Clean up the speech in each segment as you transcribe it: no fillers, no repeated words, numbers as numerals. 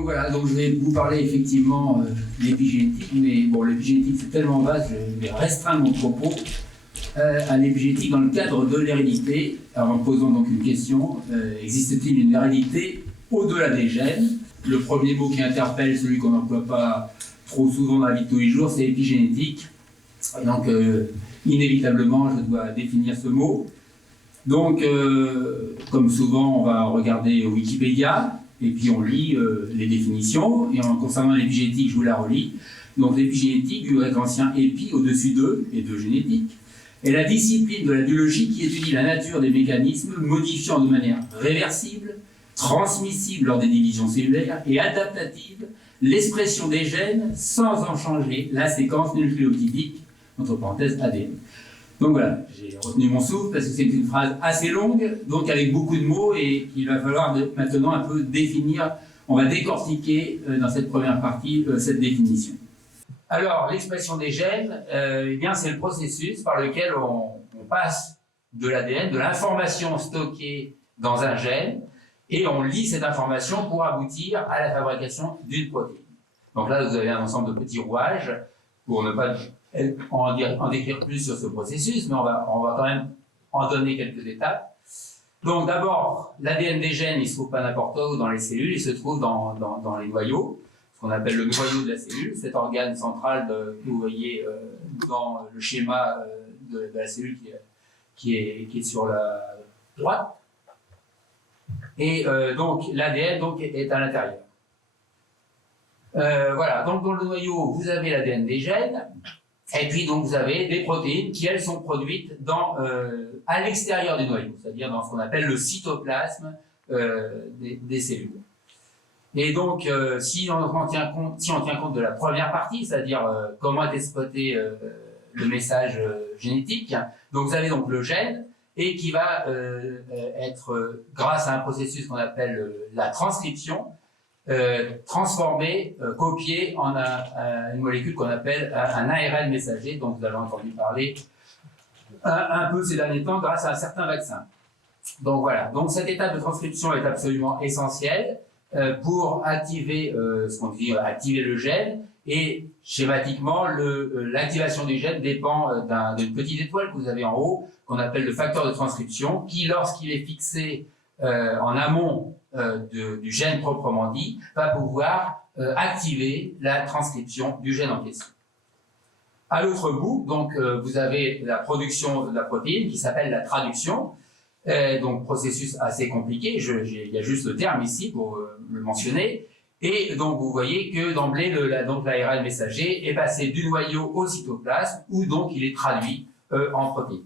Donc voilà, donc je vais vous parler effectivement de l'épigénétique, mais bon, l'épigénétique c'est tellement vaste, je vais restreindre mon propos à l'épigénétique dans le cadre de l'hérédité, en posant donc une question, existe-t-il une hérédité au-delà des gènes? Le premier mot qui interpelle, celui qu'on n'emploie pas trop souvent dans la vie de tous les jours, c'est épigénétique. Et donc, inévitablement, je dois définir ce mot. Donc, comme souvent, on va regarder Wikipédia, et puis on lit les définitions, et en concernant l'épigénétique, je vous la relis. Donc l'épigénétique, du grec ancien épi, au-dessus d'eux, et de génétique, est la discipline de la biologie qui étudie la nature des mécanismes modifiant de manière réversible, transmissible lors des divisions cellulaires et adaptative l'expression des gènes sans en changer la séquence nucléotidique, entre parenthèses ADN. Donc voilà, j'ai retenu mon souffle parce que c'est une phrase assez longue, donc avec beaucoup de mots, et il va falloir maintenant un peu définir, on va décortiquer dans cette première partie cette définition. Alors, l'expression des gènes, eh bien, c'est le processus par lequel on passe de l'ADN, de l'information stockée dans un gène, et on lit cette information pour aboutir à la fabrication d'une protéine. Donc là, vous avez un ensemble de petits rouages, pour ne pas en décrire plus sur ce processus, mais on va quand même en donner quelques étapes. Donc d'abord, l'ADN des gènes, il ne se trouve pas n'importe où dans les cellules, il se trouve dans les noyaux, ce qu'on appelle le noyau de la cellule, cet organe central que vous voyez dans le schéma de la cellule qui est sur la droite. Et donc l'ADN est à l'intérieur. Voilà, donc dans le noyau, vous avez l'ADN des gènes, et puis donc vous avez des protéines qui, elles, sont produites à l'extérieur du noyau, c'est-à-dire dans ce qu'on appelle le cytoplasme des cellules. Et donc, si on tient compte de la première partie, c'est-à-dire comment est exploité le message génétique, donc vous avez donc le gène, et qui va être, grâce à un processus qu'on appelle la transcription, transformé, copié en une molécule qu'on appelle un ARN messager, dont vous avez entendu parler un peu ces derniers temps grâce à un certain vaccin. Donc voilà, donc cette étape de transcription est absolument essentielle pour activer ce qu'on dit activer le gène, et schématiquement l'activation du gène dépend d'une petite étoile que vous avez en haut qu'on appelle le facteur de transcription, qui, lorsqu'il est fixé en amont du gène proprement dit, va pouvoir activer la transcription du gène en question. À l'autre bout, donc, vous avez la production de la protéine qui s'appelle la traduction, donc processus assez compliqué, il y a juste le terme ici pour le mentionner, et donc vous voyez que d'emblée l'ARN messager est passé du noyau au cytoplasme, où donc il est traduit en protéine.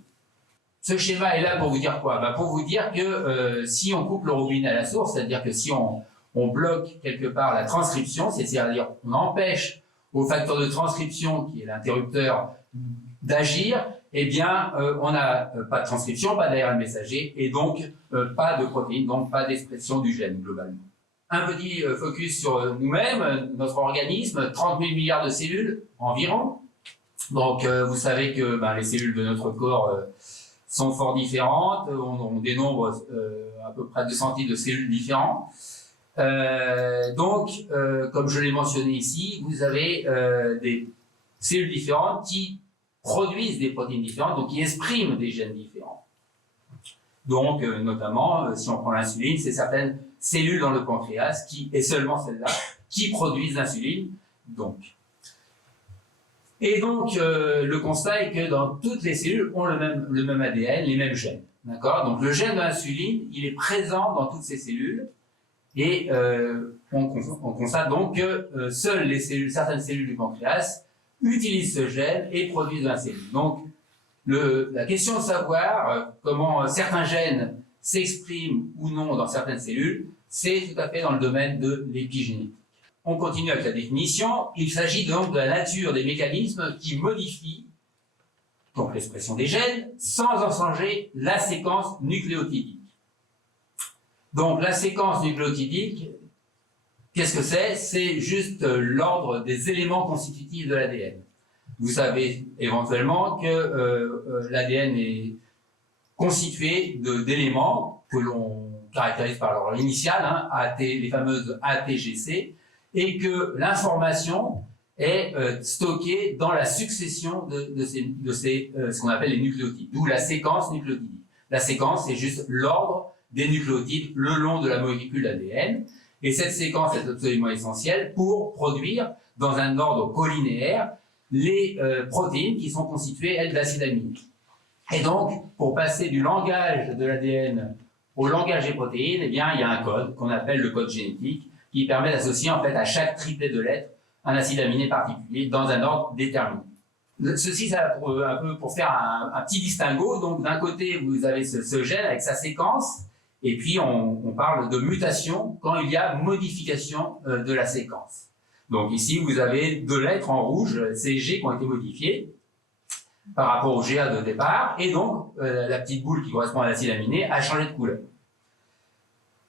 Ce schéma est là pour vous dire quoi? Pour vous dire que si on coupe le robinet à la source, c'est-à-dire que si on bloque quelque part la transcription, c'est-à-dire qu'on empêche au facteur de transcription, qui est l'interrupteur, d'agir, eh bien, on n'a pas de transcription, pas d'ARN messager, et donc pas de protéines, donc pas d'expression du gène, globalement. Un petit focus sur nous-mêmes, notre organisme, 30 000 milliards de cellules environ. Donc, vous savez que les cellules de notre corps sont fort différentes, on dénombre à peu près 200 types de cellules différents. Donc, comme je l'ai mentionné ici, vous avez des cellules différentes qui produisent des protéines différentes, donc qui expriment des gènes différents. Donc, notamment, si on prend l'insuline, c'est certaines cellules dans le pancréas, et seulement celles-là, qui produisent l'insuline. Et donc, le constat est que dans toutes les cellules ont le même ADN, les mêmes gènes. D'accord? Donc, le gène de l'insuline, il est présent dans toutes ces cellules, et on constate donc que seules certaines cellules du pancréas utilisent ce gène et produisent de l'insuline. Donc, la question de savoir comment certains gènes s'expriment ou non dans certaines cellules, c'est tout à fait dans le domaine de l'épigénétique. On continue avec la définition. Il s'agit donc de la nature des mécanismes qui modifient donc l'expression des gènes sans en changer la séquence nucléotidique. Donc la séquence nucléotidique, qu'est-ce que c'est? C'est juste l'ordre des éléments constitutifs de l'ADN. Vous savez éventuellement que l'ADN est constitué d'éléments que l'on caractérise par leur initiale, AT, les fameuses ATGC, et que l'information est stockée dans la succession de ce qu'on appelle les nucléotides, d'où la séquence nucléotidique. La séquence, c'est juste l'ordre des nucléotides le long de la molécule ADN, et cette séquence est absolument essentielle pour produire, dans un ordre colinéaire, les protéines qui sont constituées, elles, d'acides aminés. Et donc, pour passer du langage de l'ADN au langage des protéines, eh bien, il y a un code qu'on appelle le code génétique, qui permet d'associer en fait à chaque triplet de lettres un acide aminé particulier dans un ordre déterminé. Ceci, ça un peu pour faire un petit distinguo. Donc, d'un côté, vous avez ce gène avec sa séquence, et puis on parle de mutation quand il y a modification de la séquence. Donc ici, vous avez 2 lettres en rouge, CG, qui ont été modifiées par rapport au GA de départ, et donc la petite boule qui correspond à l'acide aminé a changé de couleur.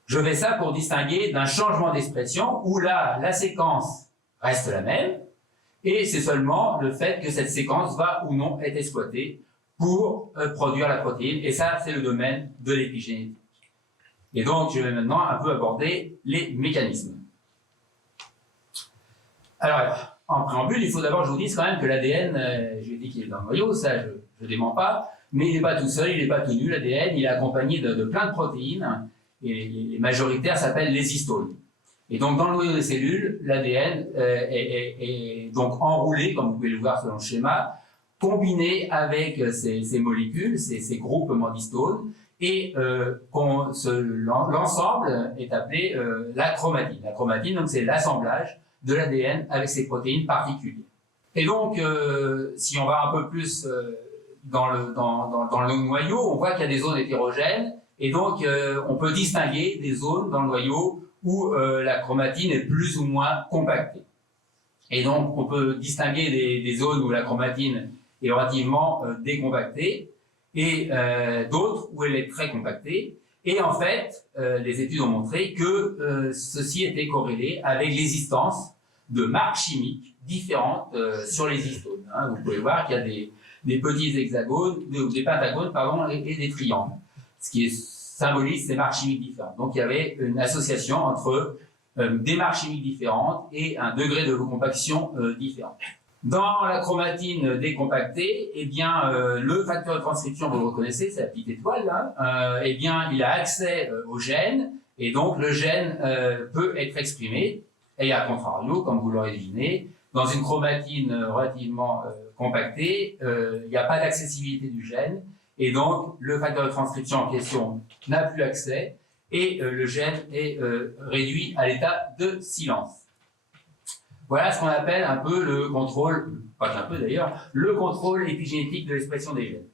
Je fais ça pour distinguer d'un changement d'expression où là, la séquence reste la même, et c'est seulement le fait que cette séquence va ou non être exploitée pour produire la protéine, et ça, c'est le domaine de l'épigénétique. Et donc, je vais maintenant un peu aborder les mécanismes. Alors, en préambule, il faut d'abord que je vous dise quand même que l'ADN, j'ai dit qu'il est dans le noyau, ça je ne dément pas, mais il n'est pas tout seul, il n'est pas tout nu, l'ADN, il est accompagné de plein de protéines, et les majoritaires s'appellent les histones. Et donc, dans le noyau des cellules, l'ADN est donc enroulé, comme vous pouvez le voir selon le schéma, combiné avec ces molécules, ces groupements d'histones, et l'ensemble est appelé la chromatine. La chromatine, donc, c'est l'assemblage de l'ADN avec ses protéines particulières. Et donc, si on va un peu plus dans le noyau, on voit qu'il y a des zones hétérogènes, et donc on peut distinguer des zones dans le noyau où la chromatine est plus ou moins compactée. Et donc, on peut distinguer des zones où la chromatine est relativement décompactée, et d'autres où elle est très compactée. Et en fait, les études ont montré que ceci était corrélé avec l'existence de marques chimiques différentes sur les histones. Hein. Vous pouvez voir qu'il y a des petits hexagones, des pentagones, pardon, et des triangles, ce qui symbolise ces marques chimiques différentes. Donc il y avait une association entre des marques chimiques différentes et un degré de compaction différent. Dans la chromatine décompactée, eh bien, le facteur de transcription, vous le reconnaissez, c'est la petite étoile là, eh bien, il a accès au gène, et donc le gène peut être exprimé, et à contrario, comme vous l'aurez deviné, dans une chromatine relativement compactée, il n'y a pas d'accessibilité du gène, et donc le facteur de transcription en question n'a plus accès, et le gène est réduit à l'état de silence. Voilà ce qu'on appelle un peu le contrôle, pas un peu d'ailleurs, le contrôle épigénétique de l'expression des gènes.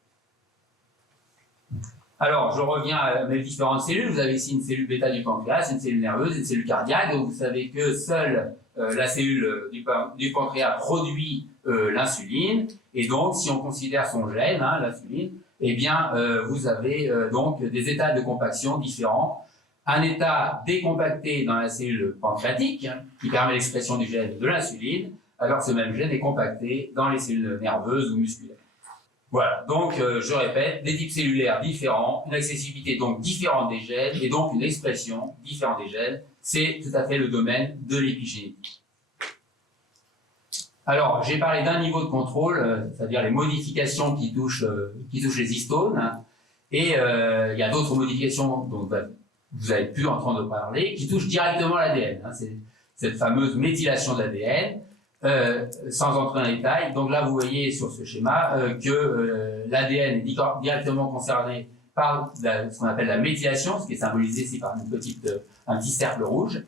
Alors, je reviens à mes différentes cellules. Vous avez ici une cellule bêta du pancréas, une cellule nerveuse, une cellule cardiaque. Donc, vous savez que seule la cellule du pancréas produit l'insuline. Et donc, si on considère son gène, hein, l'insuline, eh bien, vous avez donc des états de compaction différents. Un état décompacté dans la cellule pancréatique, qui permet l'expression du gène de l'insuline, alors que ce même gène est compacté dans les cellules nerveuses ou musculaires. Voilà, donc je répète, des types cellulaires différents, une accessibilité donc différente des gènes, et donc une expression différente des gènes, c'est tout à fait le domaine de l'épigénétique. Alors, j'ai parlé d'un niveau de contrôle, c'est-à-dire les modifications qui touchent les histones, hein, et il y a d'autres modifications dont vous avez pu entendre parler, qui touchent directement l'ADN. Hein, c'est cette fameuse méthylation de l'ADN, sans entrer dans les détails. Donc là, vous voyez sur ce schéma que l'ADN est directement concerné par ce qu'on appelle la méthylation, ce qui est symbolisé ici par un petit cercle rouge.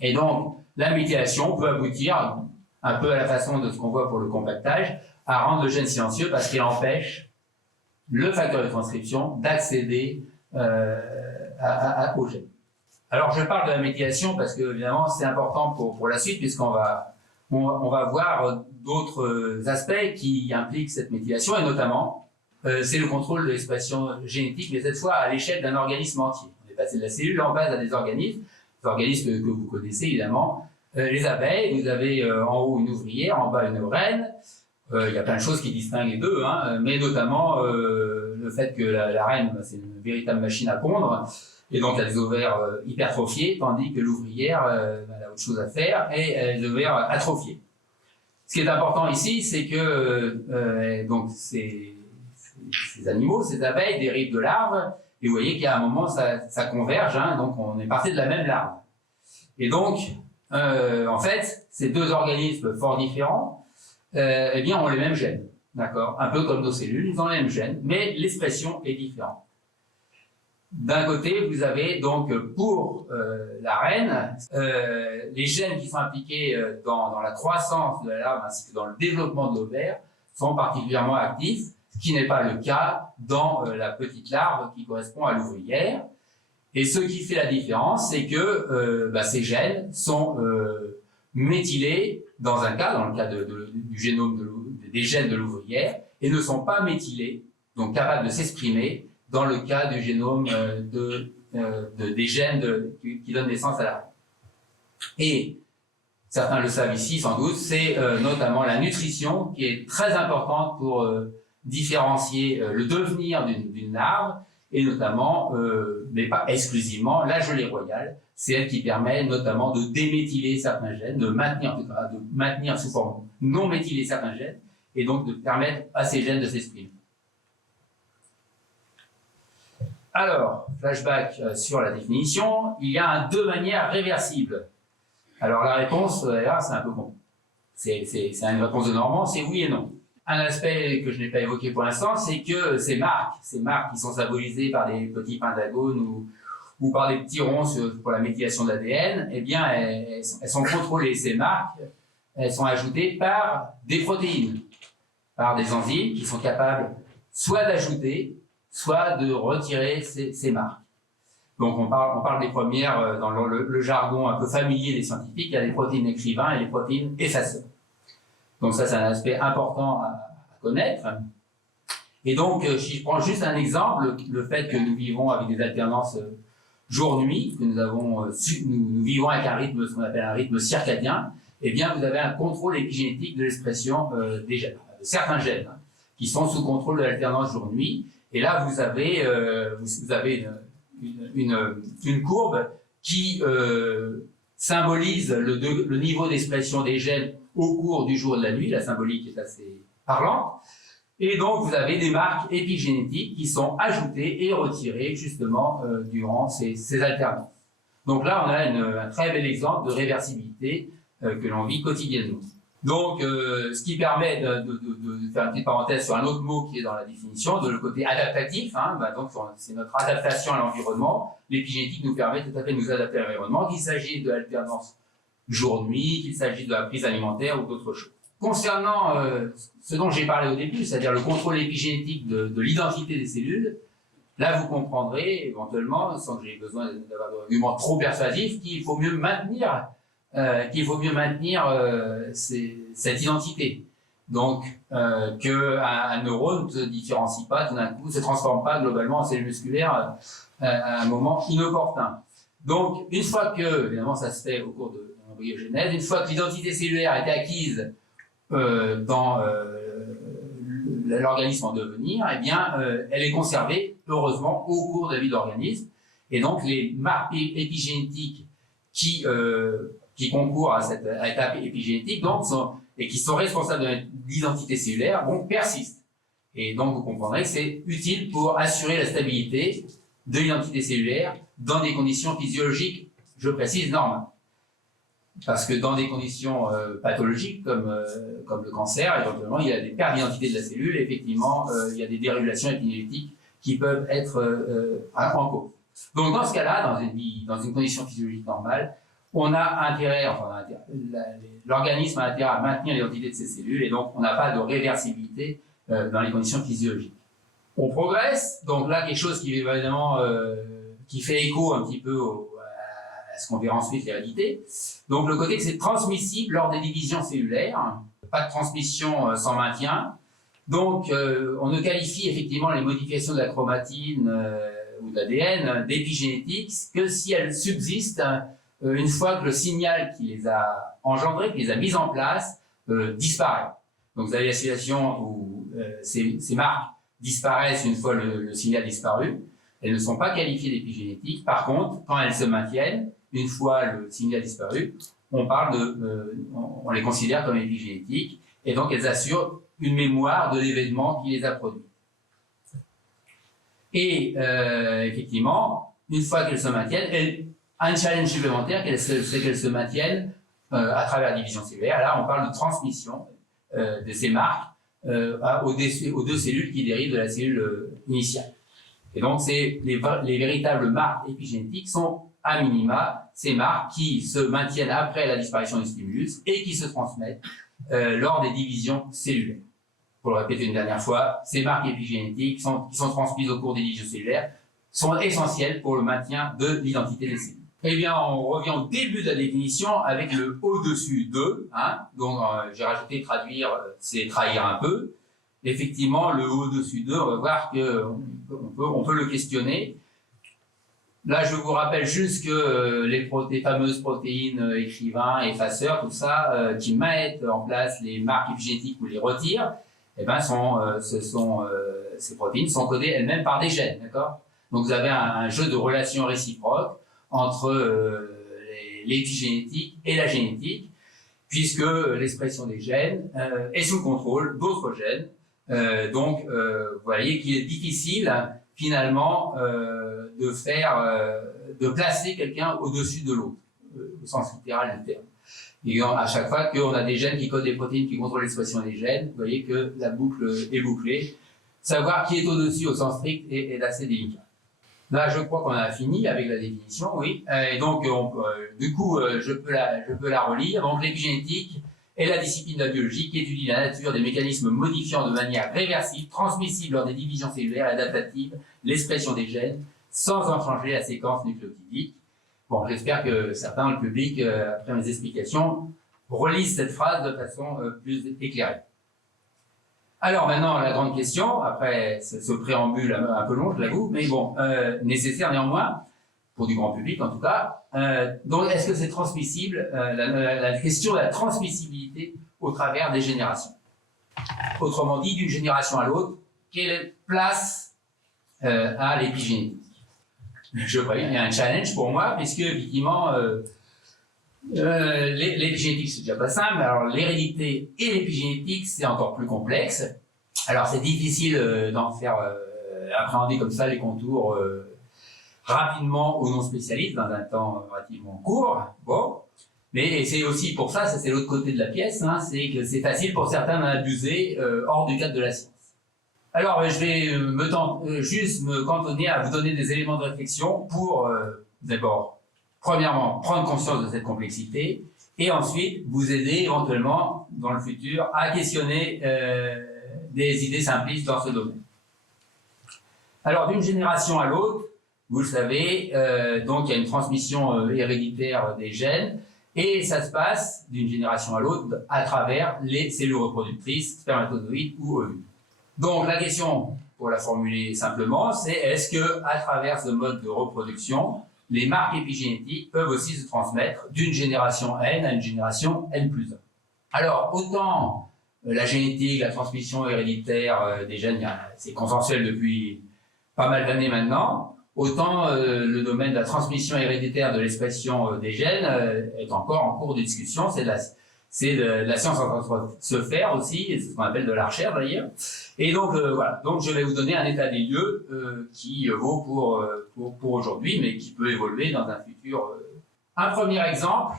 Et donc, la méthylation peut aboutir, un peu à la façon de ce qu'on voit pour le compactage, à rendre le gène silencieux parce qu'il empêche le facteur de transcription d'accéder au gène. Alors, je parle de la méthylation parce que, évidemment, c'est important pour la suite, puisqu'on va voir d'autres aspects qui impliquent cette méthylation, et notamment, c'est le contrôle de l'expression génétique, mais cette fois à l'échelle d'un organisme entier. On est passé de la cellule en base à des organismes que vous connaissez, évidemment. Les abeilles, vous avez en haut une ouvrière, en bas une reine. Il y a plein de choses qui distinguent les deux, hein, mais notamment le fait que la reine, c'est une véritable machine à pondre. Et donc, elle a des ovaires hypertrophiés, tandis que l'ouvrière, elle a autre chose à faire, et elle a des ovaires atrophiés. Ce qui est important ici, c'est que donc ces animaux, ces abeilles dérivent de larves, et vous voyez qu'il y a un moment, ça converge, hein, donc on est parti de la même larve. Et donc, en fait, ces deux organismes fort différents, eh bien, ont les mêmes gènes, d'accord? Un peu comme nos cellules, ils ont les mêmes gènes, mais l'expression est différente. D'un côté, vous avez donc pour la reine, les gènes qui sont impliqués dans la croissance de la larve ainsi que dans le développement de l'ovaire sont particulièrement actifs, ce qui n'est pas le cas dans la petite larve qui correspond à l'ouvrière. Et ce qui fait la différence, c'est que ces gènes sont méthylés dans un cas, dans le cas du génome des gènes de l'ouvrière, et ne sont pas méthylés, donc capables de s'exprimer, dans le cas du génome des gènes qui donnent naissance à la reine. Et certains le savent ici sans doute, c'est notamment la nutrition qui est très importante pour différencier le devenir d'une larve, et notamment, mais pas exclusivement, la gelée royale. C'est elle qui permet notamment de déméthyler certains gènes, de maintenir sous forme non méthylée certains gènes, et donc de permettre à ces gènes de s'exprimer. Alors, flashback sur la définition, il y a deux manières réversibles. Alors la réponse, là, c'est un peu con. C'est une réponse de Normand, c'est oui et non. Un aspect que je n'ai pas évoqué pour l'instant, c'est que ces marques qui sont symbolisées par des petits pentagones ou par des petits ronds pour la méthylation de l'ADN, eh bien, elles sont contrôlées. Ces marques, elles sont ajoutées par des protéines, par des enzymes qui sont capables soit d'ajouter, soit de retirer ces marques. Donc on parle des premières dans le jargon un peu familier des scientifiques, il y a les protéines écrivains et les protéines effaceurs. Donc ça, c'est un aspect important à connaître. Et donc, si je prends juste un exemple, le fait que nous vivons avec des alternances jour-nuit, que nous vivons avec un rythme, ce qu'on appelle un rythme circadien, eh bien, vous avez un contrôle épigénétique de l'expression de certains gènes, qui sont sous contrôle de l'alternance jour-nuit. Et là, vous avez une courbe qui symbolise le niveau d'expression des gènes au cours du jour et de la nuit. La symbolique est assez parlante. Et donc, vous avez des marques épigénétiques qui sont ajoutées et retirées justement durant ces alternances. Donc là, on a un très bel exemple de réversibilité que l'on vit quotidiennement. Donc, ce qui permet de faire une petite parenthèse sur un autre mot qui est dans la définition, de le côté adaptatif, donc c'est notre adaptation à l'environnement. L'épigénétique nous permet tout à fait de nous adapter à l'environnement, qu'il s'agisse de l'alternance jour-nuit, qu'il s'agisse de la prise alimentaire ou d'autres choses. Concernant ce dont j'ai parlé au début, c'est-à-dire le contrôle épigénétique de l'identité des cellules, là vous comprendrez éventuellement, sans que j'ai besoin d'avoir d'arguments trop persuasifs, qu'il faut mieux maintenir cette identité. Donc, qu'un neurone ne se différencie pas tout d'un coup, ne se transforme pas globalement en cellule musculaire à un moment inopportun. Donc, une fois que, évidemment ça se fait au cours de l'embryogenèse, une fois que l'identité cellulaire a été acquise dans l'organisme en devenir, eh bien, elle est conservée, heureusement, au cours de la vie de l'organisme. Et donc, les marques épigénétiques qui concourent à cette étape épigénétique et qui sont responsables de l'identité cellulaire persistent. Et donc, vous comprendrez que c'est utile pour assurer la stabilité de l'identité cellulaire dans des conditions physiologiques, je précise, normales. Parce que dans des conditions pathologiques comme le cancer, éventuellement, il y a des pertes d'identité de la cellule, et effectivement, il y a des dérégulations épigénétiques qui peuvent être en cause. Donc, dans ce cas-là, dans une condition physiologique normale, on a intérêt, l'organisme a intérêt à maintenir l'identité de ces cellules, et donc on n'a pas de réversibilité dans les conditions physiologiques. On progresse, donc là, quelque chose qui évidemment qui fait écho un petit peu à ce qu'on verra ensuite, l'hérédité. Donc le côté que c'est transmissible lors des divisions cellulaires, pas de transmission sans maintien. Donc on ne qualifie effectivement les modifications de la chromatine ou de l'ADN d'épigénétiques que si elles subsistent une fois que le signal qui les a engendrés, qui les a mis en place, disparaît. Donc vous avez la situation où ces marques disparaissent une fois le signal disparu. elles ne sont pas qualifiées d'épigénétiques. Par contre, quand elles se maintiennent, une fois le signe a disparu, on les considère comme épigénétiques, et donc elles assurent une mémoire de l'événement qui les a produits. Et effectivement, une fois qu'elles se maintiennent, un challenge supplémentaire, c'est qu'elles se maintiennent à travers la division cellulaire. Là, on parle de transmission de ces marques aux deux cellules qui dérivent de la cellule initiale. Et donc, les véritables marques épigénétiques sont, à minima, ces marques qui se maintiennent après la disparition du stimulus et qui se transmettent lors des divisions cellulaires. Pour le répéter une dernière fois, ces marques épigénétiques qui sont transmises au cours des divisions cellulaires sont essentielles pour le maintien de l'identité des cellules. Eh bien, on revient au début de la définition avec le au-dessus de, donc j'ai rajouté traduire, c'est trahir un peu. Effectivement, le au-dessus de, on va voir qu'on peut le questionner. Là, je vous rappelle juste que les fameuses protéines écrivains, effaceurs, tout ça, qui mettent en place les marques épigénétiques ou les retirent, eh ben, ces protéines sont codées elles-mêmes par des gènes, d'accord? Donc, vous avez un jeu de relations réciproques entre l'épigénétique et la génétique, puisque l'expression des gènes est sous le contrôle d'autres gènes. Donc, vous voyez qu'il est difficile, finalement, de placer quelqu'un au-dessus de l'autre, au sens littéral du terme. Et à chaque fois qu'on a des gènes qui codent des protéines qui contrôlent l'expression des gènes, vous voyez que la boucle est bouclée. Savoir qui est au-dessus au sens strict est assez délicat. Là, je crois qu'on a fini avec la définition, oui. Et donc, du coup, je peux la relire. Donc, l'épigénétique est la discipline de la biologie qui étudie la nature des mécanismes modifiant de manière réversible, transmissible lors des divisions cellulaires et adaptatives, l'expression des gènes, sans en changer la séquence nucléotidique. Bon, j'espère que certains dans le public, après mes explications, relisent cette phrase de façon plus éclairée. Alors maintenant, la grande question, après ce préambule un peu long, je l'avoue, mais bon, nécessaire néanmoins, pour du grand public en tout cas. Donc, est-ce que c'est transmissible, la question de la transmissibilité au travers des générations? Autrement dit, d'une génération à l'autre, quelle place a l'épigénétique? Je préviens, il y a un challenge pour moi, puisque effectivement, l'épigénétique c'est déjà pas simple, alors l'hérédité et l'épigénétique c'est encore plus complexe. Alors c'est difficile d'en faire appréhender comme ça les contours rapidement aux non spécialistes dans un temps relativement court. Bon, mais c'est aussi pour ça c'est l'autre côté de la pièce, c'est que c'est facile pour certains d'en abuser hors du cadre de la science. Alors je vais juste me cantonner à vous donner des éléments de réflexion pour d'abord, premièrement, prendre conscience de cette complexité, et ensuite vous aider éventuellement, dans le futur, à questionner des idées simplistes dans ce domaine. Alors, d'une génération à l'autre, vous le savez, donc il y a une transmission héréditaire des gènes, et ça se passe d'une génération à l'autre à travers les cellules reproductrices, spermatozoïdes ou ovules. Donc la question, pour la formuler simplement, c'est est-ce que, à travers ce mode de reproduction, les marques épigénétiques peuvent aussi se transmettre d'une génération N à une génération N+1. Alors, autant la génétique, la transmission héréditaire des gènes, c'est consensuel depuis pas mal d'années maintenant, autant le domaine de la transmission héréditaire de l'expression des gènes est encore en cours de discussion. C'est de la science en train de se faire aussi, c'est ce qu'on appelle de la recherche d'ailleurs. Et donc voilà, donc je vais vous donner un état des lieux qui vaut pour aujourd'hui, mais qui peut évoluer dans un futur. Un premier exemple,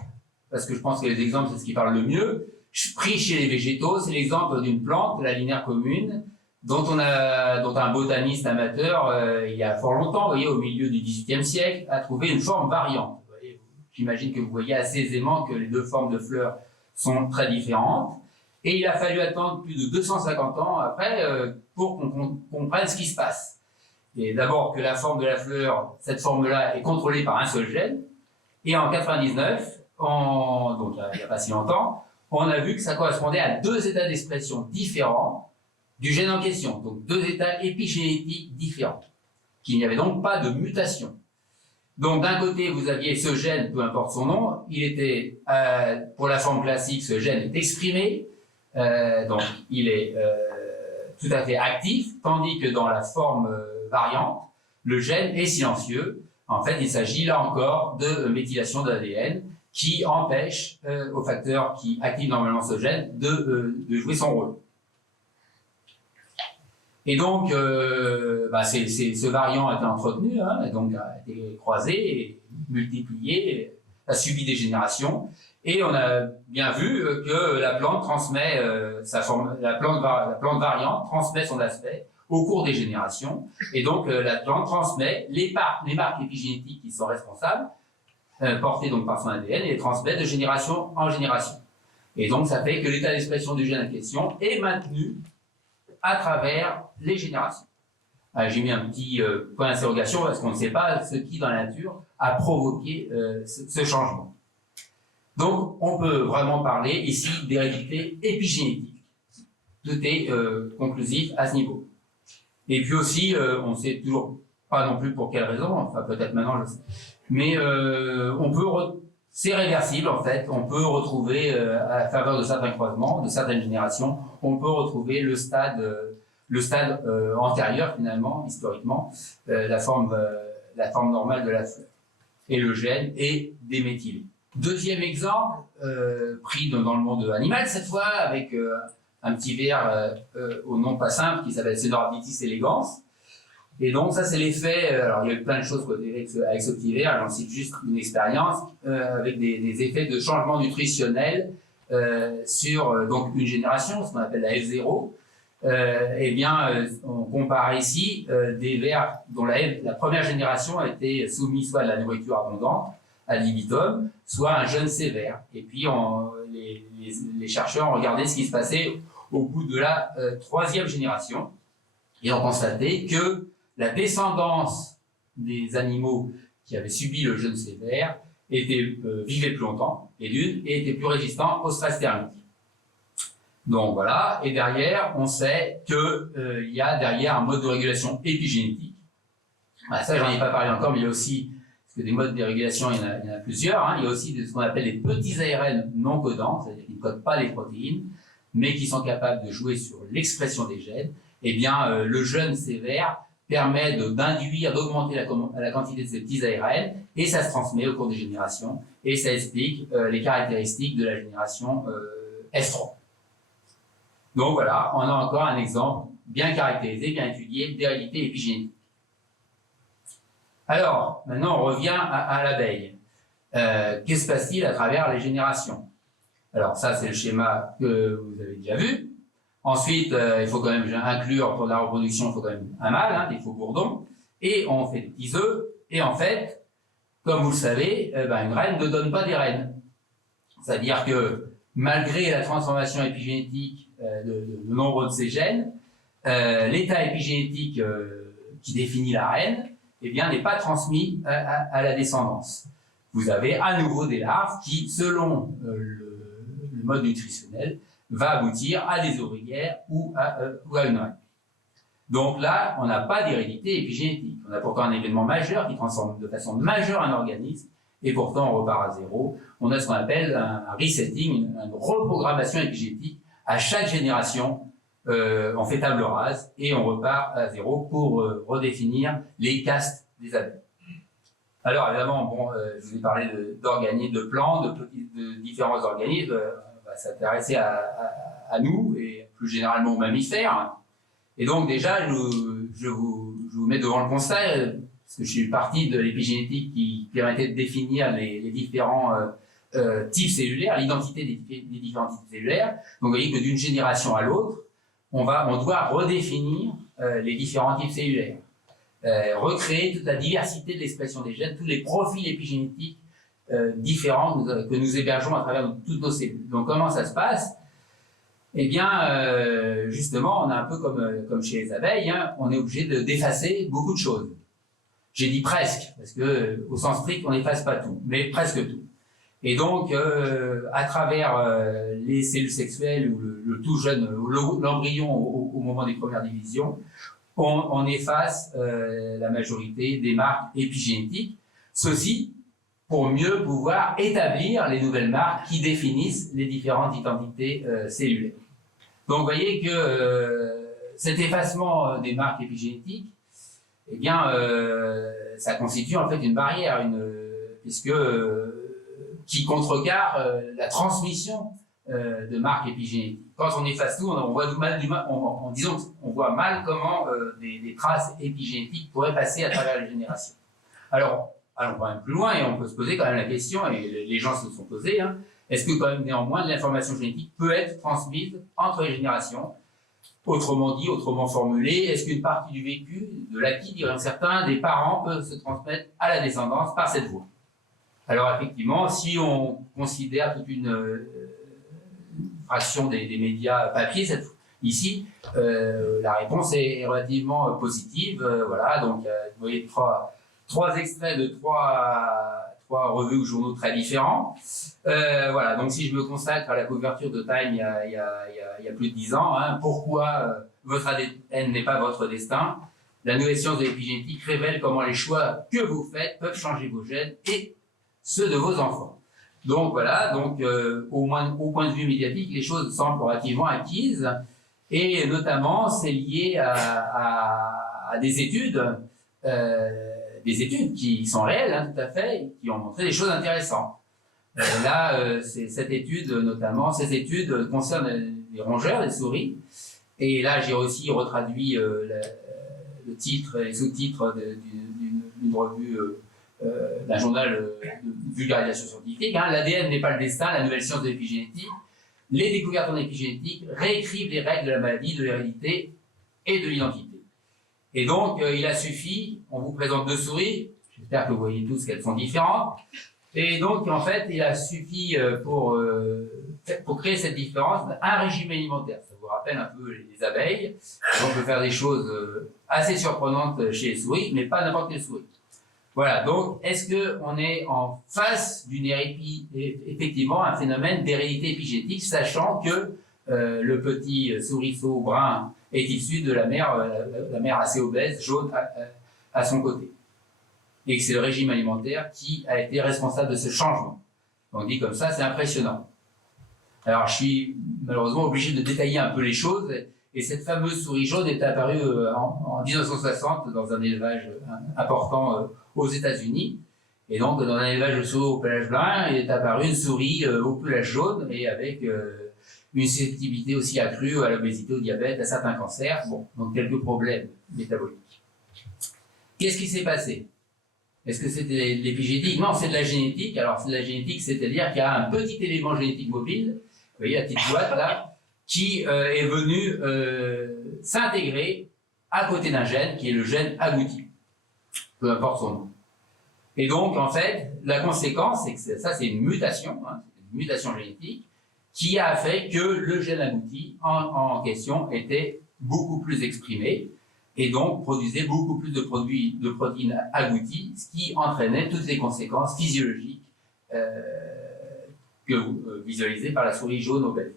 parce que je pense que les exemples c'est ce qui parle le mieux, pris chez les végétaux, c'est l'exemple d'une plante, la linaire commune, dont un botaniste amateur, il y a fort longtemps, vous voyez, au milieu du XVIIIe siècle, a trouvé une forme variante. J'imagine que vous voyez assez aisément que les deux formes de fleurs sont très différentes. Et il a fallu attendre plus de 250 ans après pour qu'on comprenne ce qui se passe. Et d'abord que la forme de la fleur, cette forme-là, est contrôlée par un seul gène. Et en 99, donc il n'y a pas si longtemps, on a vu que ça correspondait à deux états d'expression différents du gène en question. Donc deux états épigénétiques différents. Qu'il n'y avait donc pas de mutation. Donc d'un côté, vous aviez ce gène, peu importe son nom, il était, pour la forme classique, ce gène est exprimé, donc il est tout à fait actif, tandis que dans la forme variante, le gène est silencieux. En fait, il s'agit là encore de méthylation de l'ADN qui empêche au facteur qui active normalement ce gène de jouer son rôle. Et donc, ce variant a été entretenu, hein, donc a été croisé, multiplié, a subi des générations, et on a bien vu que la plante transmet la plante variante transmet son aspect au cours des générations, et donc la plante transmet les marques épigénétiques qui sont responsables, portées donc par son ADN, et les transmet de génération en génération. Et donc ça fait que l'état d'expression du gène en question est maintenu à travers les générations. J'ai mis un petit point d'interrogation parce qu'on ne sait pas ce qui dans la nature a provoqué ce changement. Donc on peut vraiment parler ici d'hérédité épigénétique. Tout est conclusif à ce niveau. Et puis aussi, on ne sait toujours pas non plus pour quelle raison, enfin peut-être maintenant je sais, mais c'est réversible en fait, on peut retrouver à la faveur de certains croisements, de certaines générations, on peut retrouver le stade antérieur finalement, historiquement, la forme normale de la fleur. Et le gène est déméthylé. Deuxième exemple, pris dans le monde animal cette fois, avec un petit ver au nom pas simple qui s'appelle Cenorhabditis elegans. Et donc ça c'est l'effet, alors il y a eu plein de choses avec ce petit ver, j'en cite juste une expérience, avec des effets de changement nutritionnel sur donc une génération, ce qu'on appelle la F0. On compare ici des vers dont la première génération a été soumise soit à de la nourriture abondante, à libitum, soit à un jeune sévère. Et puis les chercheurs ont regardé ce qui se passait au bout de la troisième génération et ont constaté que la descendance des animaux qui avaient subi le jeûne sévère vivait plus longtemps, et était plus résistant au stress thermique. Donc voilà, et derrière, on sait qu'il y a derrière un mode de régulation épigénétique. Bah, ça, j'en ai pas parlé encore, mais il y a aussi, parce que des modes de régulation, il y en a plusieurs, hein, il y a aussi ce qu'on appelle les petits ARN non codants, c'est-à-dire qui ne codent pas les protéines, mais qui sont capables de jouer sur l'expression des gènes. Eh bien, le jeûne sévère permet d'induire, d'augmenter la quantité de ces petits ARN, et ça se transmet au cours des générations, et ça explique les caractéristiques de la génération F3. Donc voilà, on a encore un exemple bien caractérisé, bien étudié d'hérédité épigénétique. Alors, maintenant on revient à l'abeille. Qu'est-ce qui se passe-t-il à travers les générations? Alors ça c'est le schéma que vous avez déjà vu. Ensuite, il faut quand même inclure pour la reproduction, il faut quand même un mâle, hein, des faux bourdons, et on fait des petits œufs, et en fait, comme vous le savez, une reine ne donne pas des reines. C'est-à-dire que malgré la transformation épigénétique de nombreux de ces gènes, l'état épigénétique qui définit la reine, eh bien, n'est pas transmis à la descendance. Vous avez à nouveau des larves qui, selon le mode nutritionnel, va aboutir à des ouvrières ou à une reine. Donc là, on n'a pas d'hérédité épigénétique. On a pourtant un événement majeur qui transforme de façon majeure un organisme, et pourtant on repart à zéro. On a ce qu'on appelle un resetting, une reprogrammation épigénétique. À chaque génération, on fait table rase et on repart à zéro pour redéfinir les castes des abeilles. Alors évidemment, bon, je vous ai parlé d'organismes, de plantes, de différents organismes. On va s'intéresser à nous et plus généralement aux mammifères. Et donc déjà, je vous mets devant le constat, parce que je suis parti de l'épigénétique qui permettait de définir les différents types cellulaires, l'identité des différents types cellulaires. Donc vous voyez que d'une génération à l'autre, on doit redéfinir les différents types cellulaires, recréer toute la diversité de l'expression des gènes, tous les profils épigénétiques différents que nous hébergeons à travers toutes nos cellules. Donc comment ça se passe? Eh bien, justement, on a un peu comme chez les abeilles, hein, on est obligé d'effacer beaucoup de choses. J'ai dit presque, parce que au sens strict, on n'efface pas tout, mais presque tout. Et donc, à travers les cellules sexuelles ou le tout jeune, l'embryon au moment des premières divisions, on efface la majorité des marques épigénétiques. Ceci pour mieux pouvoir établir les nouvelles marques qui définissent les différentes identités cellulaires. Donc vous voyez que cet effacement des marques épigénétiques, eh bien, ça constitue en fait une barrière, puisque qui contrecarre la transmission de marques épigénétiques. Quand on efface tout, on voit on voit mal comment des traces épigénétiques pourraient passer à travers les générations. Alors, allons quand même plus loin et on peut se poser quand même la question, et les gens se le sont posés, hein, est-ce que quand même néanmoins l'information génétique peut être transmise entre les générations? Autrement dit, autrement formulé, est-ce qu'une partie du vécu, de l'acquis, diraient certains, des parents peuvent se transmettre à la descendance par cette voie? Alors effectivement, si on considère toute une fraction des médias papier, ici, la réponse est relativement positive. Voilà, donc vous voyez trois extraits de trois revues ou journaux très différents. Voilà, donc si je me consacre à la couverture de Time il y a plus de 10 ans, hein, pourquoi votre ADN n'est pas votre destin? La nouvelle science de l'épigénétique révèle comment les choix que vous faites peuvent changer vos gènes et ceux de vos enfants. Donc voilà, donc au point de vue médiatique, les choses semblent relativement acquises, et notamment c'est lié à des études qui sont réelles, hein, tout à fait, qui ont montré des choses intéressantes. Là, cette étude, notamment, ces études concernent les rongeurs, les souris, et là j'ai aussi retraduit le titre et les sous-titres d'une revue, d'un journal de vulgarisation scientifique. Hein. L'ADN n'est pas le destin, la nouvelle science de l'épigénétique. Les découvertes en épigénétique réécrivent les règles de la maladie, de l'hérédité et de l'identité. Et donc, il a suffi, on vous présente deux souris, j'espère que vous voyez tous qu'elles sont différentes, et donc, en fait, il a suffi pour créer cette différence, un régime alimentaire. Ça vous rappelle un peu les abeilles. On peut faire des choses assez surprenantes chez les souris, mais pas n'importe quelle souris. Voilà, donc est-ce qu'on est en face effectivement un phénomène d'hérédité épigénétique, sachant que le petit souriceau brun est issu de la mère assez obèse, jaune, à son côté. Et que c'est le régime alimentaire qui a été responsable de ce changement. On dit comme ça, c'est impressionnant. Alors je suis malheureusement obligé de détailler un peu les choses, et cette fameuse souris jaune est apparue en 1960 dans un élevage important aux États-Unis. Et donc, dans un élevage de souris au pelage blanc, il est apparu une souris au pelage jaune et avec une susceptibilité aussi accrue à l'obésité, au diabète, à certains cancers. Bon, donc quelques problèmes métaboliques. Qu'est-ce qui s'est passé? Est-ce que c'était l'épigénétique? Non, c'est de la génétique. Alors, c'est de la génétique, c'est-à-dire qu'il y a un petit élément génétique mobile, vous voyez la petite boîte là, qui est venu s'intégrer à côté d'un gène qui est le gène agouti, peu importe son nom. Et donc, en fait, la conséquence, c'est que ça, c'est une mutation, hein, une mutation génétique, qui a fait que le gène agouti en question était beaucoup plus exprimé et donc produisait beaucoup plus de protéines agouties, ce qui entraînait toutes les conséquences physiologiques que vous visualisez par la souris jaune obèse.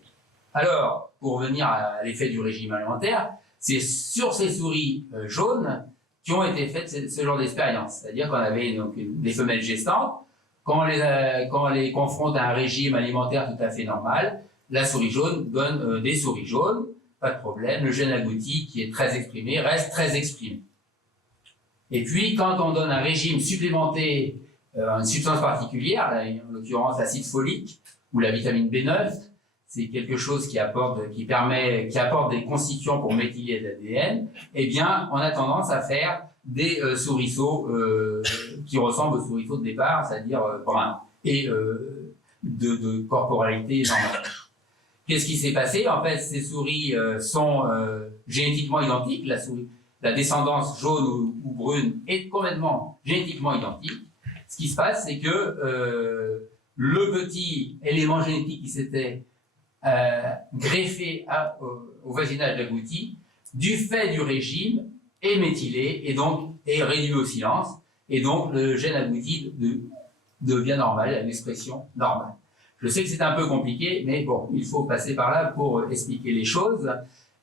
Alors, pour revenir à l'effet du régime alimentaire, c'est sur ces souris jaunes qui ont été faites ce genre d'expérience. C'est-à-dire qu'on avait donc des femelles gestantes, quand on les confronte à un régime alimentaire tout à fait normal, la souris jaune donne des souris jaunes, pas de problème, le gène agouti qui est très exprimé reste très exprimé. Et puis, quand on donne un régime supplémenté, une substance particulière, en l'occurrence l'acide folique ou la vitamine B9, c'est quelque chose qui apporte des constituants pour méthyler l'ADN, eh bien, on a tendance à faire des souriceaux qui ressemblent aux souriceaux de départ, c'est-à-dire bruns, et de corporalité normale. Qu'est-ce qui s'est passé? En fait, ces souris sont génétiquement identiques. La descendance jaune ou brune est complètement génétiquement identique. Ce qui se passe, c'est que le petit élément génétique qui s'était greffé au voisinage d'agouti, du fait du régime, est méthylé et donc est réduit au silence. Et donc, le gène agouti devient normal, a une expression normale. Je sais que c'est un peu compliqué, mais bon, il faut passer par là pour expliquer les choses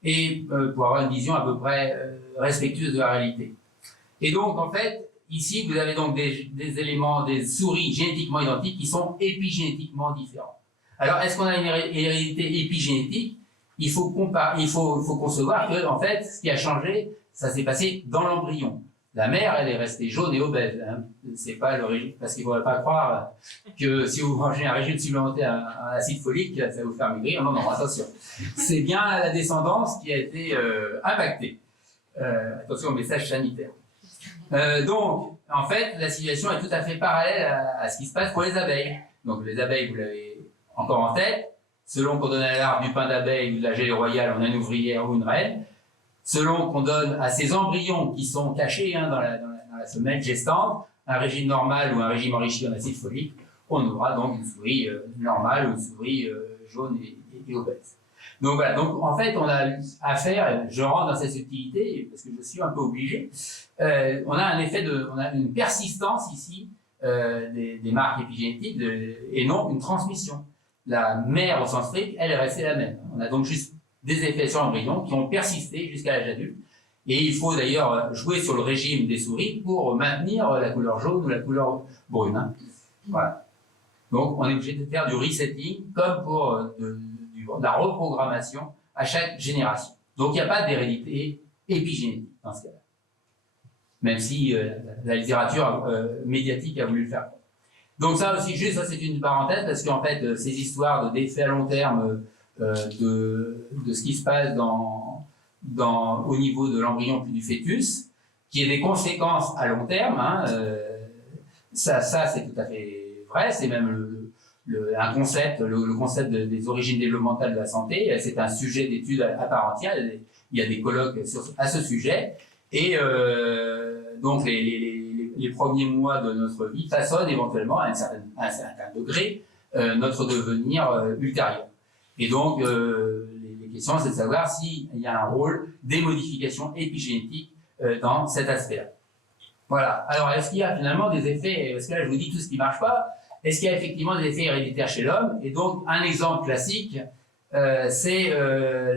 et pour avoir une vision à peu près respectueuse de la réalité. Et donc, en fait, ici, vous avez donc des éléments, des souris génétiquement identiques qui sont épigénétiquement différents. Alors, est-ce qu'on a une hérédité épigénétique? Il faut concevoir que, en fait, ce qui a changé, ça s'est passé dans l'embryon. La mère, elle est restée jaune et obèse. Hein. C'est pas l'origine, parce qu'il ne faudrait pas croire que si vous mangez un régime supplémentaire en acide folique, ça va vous faire maigrir. Non, non, attention. C'est bien la descendance qui a été impactée. Attention au message sanitaire. Donc, en fait, la situation est tout à fait parallèle à ce qui se passe pour les abeilles. Donc, les abeilles, vous l'avez encore en tête. Selon qu'on donne à l'arbre du pain d'abeille ou de la gelée royale, on a une ouvrière ou une reine. Selon qu'on donne à ces embryons qui sont cachés dans la femelle gestante un régime normal ou un régime enrichi en acide folique, on aura donc une souris normale ou une souris jaune et obèse. Donc voilà, donc en fait on a affaire, je rentre dans cette subtilité parce que je suis un peu obligé, on a une persistance ici des marques épigénétiques et non une transmission. La mère au sens strict, elle est restée la même. On a donc juste des effets sur l'embryon qui ont persisté jusqu'à l'âge adulte. Et il faut d'ailleurs jouer sur le régime des souris pour maintenir la couleur jaune ou la couleur brune. Hein. Voilà. Donc on est obligé de faire du resetting comme pour de la reprogrammation à chaque génération. Donc il n'y a pas d'hérédité épigénétique dans ce cas-là. Même si la littérature médiatique a voulu le faire. Donc ça aussi, juste ça c'est une parenthèse, parce qu'en fait ces histoires d'effets à long terme de ce qui se passe au niveau de l'embryon puis du fœtus, qui a des conséquences à long terme, hein, ça c'est tout à fait vrai, c'est même un concept, le concept des origines développementales de la santé, c'est un sujet d'étude à part entière, il y a des colloques à ce sujet, et donc les premiers mois de notre vie façonnent éventuellement à un certain degré notre devenir ultérieur. Et donc, les questions, c'est de savoir s'il y a un rôle des modifications épigénétiques dans cet aspect-là. Voilà. Alors, est-ce qu'il y a finalement des effets, parce que là, je vous dis tout ce qui ne marche pas, est-ce qu'il y a effectivement des effets héréditaires chez l'homme? Et donc, un exemple classique, c'est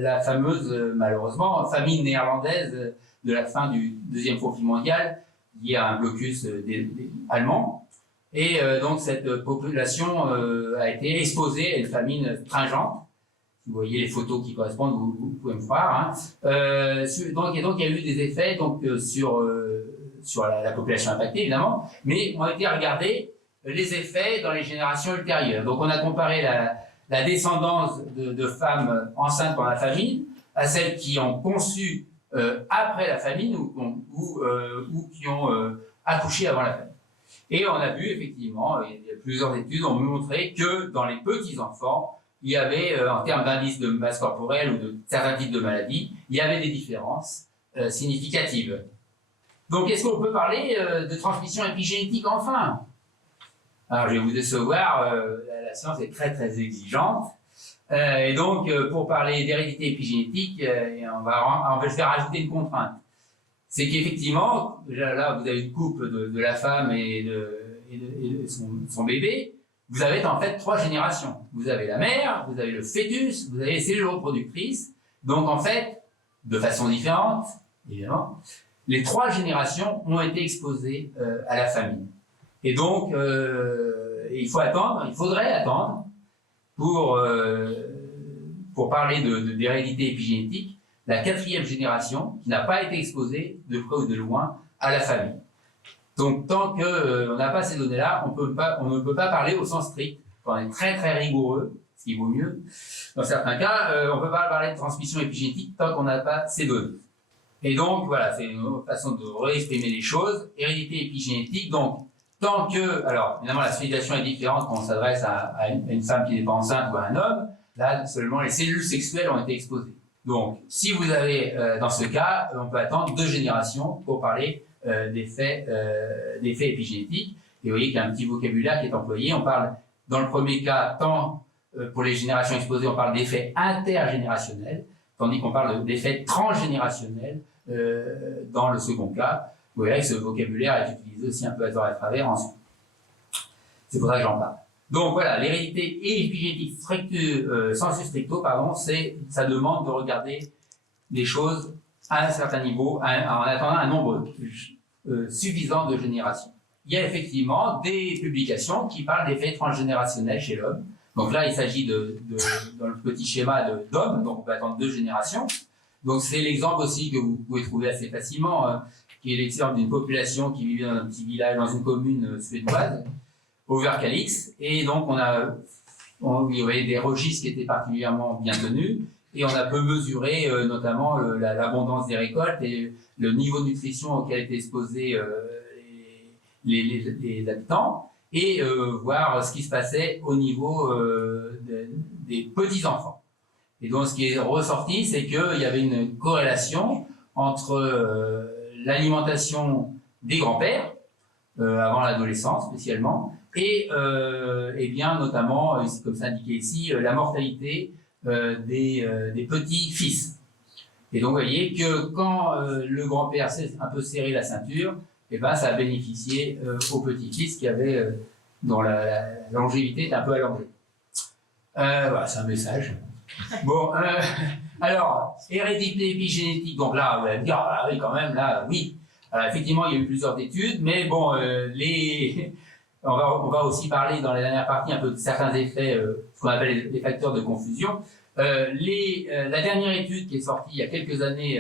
la fameuse, malheureusement, famine néerlandaise de la fin du deuxième conflit mondial, liée à un blocus allemand. Et donc, cette population a été exposée à une famine stringente. Vous voyez les photos qui correspondent, vous pouvez me croire. Hein. Donc, il y a eu des effets sur la population impactée, évidemment, mais on a été regarder les effets dans les générations ultérieures. Donc, on a comparé la descendance de femmes enceintes pendant la famine à celles qui ont conçu après la famine ou qui ont accouché avant la famine. Et on a vu, effectivement, il y a plusieurs études ont montré que dans les petits-enfants, il y avait, en termes d'indice de masse corporelle ou de certains types de maladies, il y avait des différences significatives. Donc, est-ce qu'on peut parler de transmission épigénétique enfin? Alors, je vais vous décevoir, la science est très très exigeante. Et donc, pour parler d'hérédité épigénétique, on va faire rajouter une contrainte. C'est qu'effectivement, là, vous avez une coupe de la femme et de son bébé. Vous avez en fait 3 générations. Vous avez la mère, vous avez le fœtus, vous avez les cellules reproductrices. Donc en fait, de façon différente, évidemment, les 3 générations ont été exposées à la famine. Et donc, il faudrait attendre pour parler d'hérédité épigénétique, la 4e génération qui n'a pas été exposée de près ou de loin à la famine. Donc, tant qu'on n'a pas ces données-là, on ne peut pas parler au sens strict. Quand on est très très rigoureux, ce qui vaut mieux, dans certains cas, on ne peut pas parler de transmission épigénétique tant qu'on n'a pas ces données. Et donc, voilà, c'est une autre façon de réexprimer les choses. Hérédité épigénétique, donc, tant que... Alors, évidemment, la situation est différente quand on s'adresse à une femme qui n'est pas enceinte ou à un homme. Là, seulement les cellules sexuelles ont été exposées. Donc, si vous avez, dans ce cas, on peut attendre 2 générations pour parler d'effets épigénétiques. Et vous voyez qu'il y a un petit vocabulaire qui est employé. On parle, dans le premier cas, tant pour les générations exposées, on parle d'effets intergénérationnels, tandis qu'on parle d'effets transgénérationnels dans le second cas. Vous voyez que ce vocabulaire est utilisé aussi un peu à tort et à travers ensuite. C'est pour ça que j'en parle. Donc voilà, l'hérédité épigénétique sensu stricto, ça demande de regarder les choses à un certain niveau, en attendant un nombre suffisant de générations. Il y a effectivement des publications qui parlent d'effets transgénérationnels chez l'homme. Donc là, il s'agit dans le petit schéma d'hommes, donc on peut attendre 2 générations. Donc c'est l'exemple aussi que vous pouvez trouver assez facilement. qui est l'exemple d'une population qui vivait dans un petit village, dans une commune suédoise, Överkalix, et donc il y avait des registres qui étaient particulièrement bien tenus, et on a pu mesurer notamment l'abondance des récoltes et le niveau de nutrition auquel étaient exposés les habitants, et voir ce qui se passait au niveau des petits-enfants. Et donc ce qui est ressorti, c'est qu'il y avait une corrélation entre l'alimentation des grands-pères, avant l'adolescence spécialement, et bien notamment, comme c'est indiqué ici, la mortalité des petits-fils. Et donc vous voyez que quand le grand-père s'est un peu serré la ceinture, et ben, ça a bénéficié aux petits-fils qui avaient, dont la longévité est un peu allongée. Voilà, c'est un message. Bon, alors, hérédité épigénétique, donc là, vous allez me dire, ah oui, quand même, là, oui. Alors, effectivement, il y a eu plusieurs études, mais bon, on va aussi parler dans la dernière partie un peu de certains effets, ce qu'on appelle les facteurs de confusion. La dernière étude qui est sortie il y a quelques années,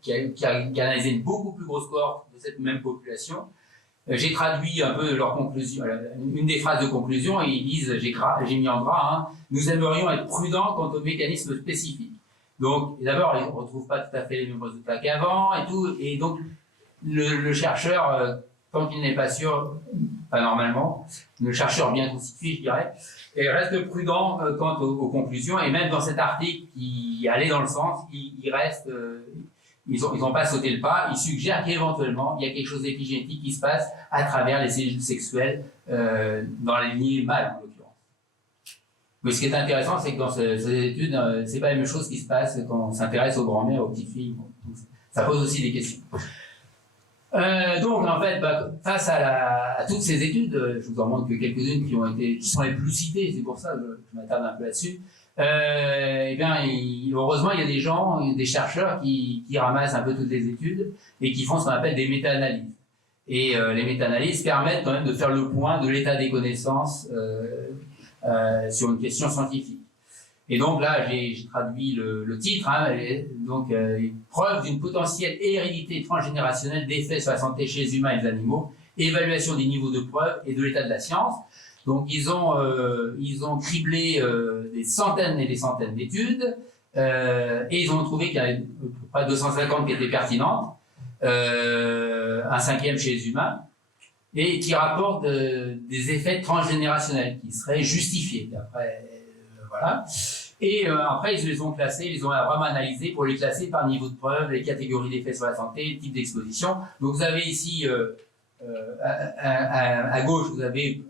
qui a analysé une beaucoup plus grosse cohorte de cette même population, j'ai traduit un peu leur conclusion, une des phrases de conclusion, et ils disent, j'ai mis en gras, hein, nous aimerions être prudents quant aux mécanismes spécifiques. Donc, d'abord, ils ne retrouvent pas tout à fait les mêmes résultats qu'avant, et tout, et donc, le chercheur, tant qu'il n'est pas sûr, pas normalement, le chercheur bien constitué, je dirais, et reste prudent quant aux conclusions, et même dans cet article qui allait dans le sens, il reste, ils n'ont pas sauté le pas, ils suggèrent qu'éventuellement, il y a quelque chose d'épigénétique qui se passe à travers les cellules sexuelles dans les lignées mâles, en l'occurrence. Mais ce qui est intéressant, c'est que dans ces études, c'est pas la même chose qui se passe quand on s'intéresse aux grands-mères, aux petites-filles. Ça pose aussi des questions. Donc, en fait, face à toutes ces études, je vous en montre que quelques-unes qui sont les plus citées, c'est pour ça que je m'attarde un peu là-dessus. Eh bien, heureusement, il y a des gens, des chercheurs qui ramassent un peu toutes les études et qui font ce qu'on appelle des méta-analyses. Et les méta-analyses permettent quand même de faire le point de l'état des connaissances sur une question scientifique. Et donc là, j'ai traduit le titre, hein, donc preuve d'une potentielle hérédité transgénérationnelle d'effets sur la santé chez les humains et les animaux, évaluation des niveaux de preuve et de l'état de la science. Donc ils ont criblé des centaines et des centaines d'études et ils ont trouvé qu'il y en avait à peu près 250 qui étaient pertinentes, un cinquième chez les humains, et qui rapportent des effets transgénérationnels qui seraient justifiés. Après, voilà. Et après, ils les ont classés, ils les ont vraiment analysés pour les classer par niveau de preuve, les catégories d'effets sur la santé, type d'exposition. Donc vous avez ici, à gauche, vous avez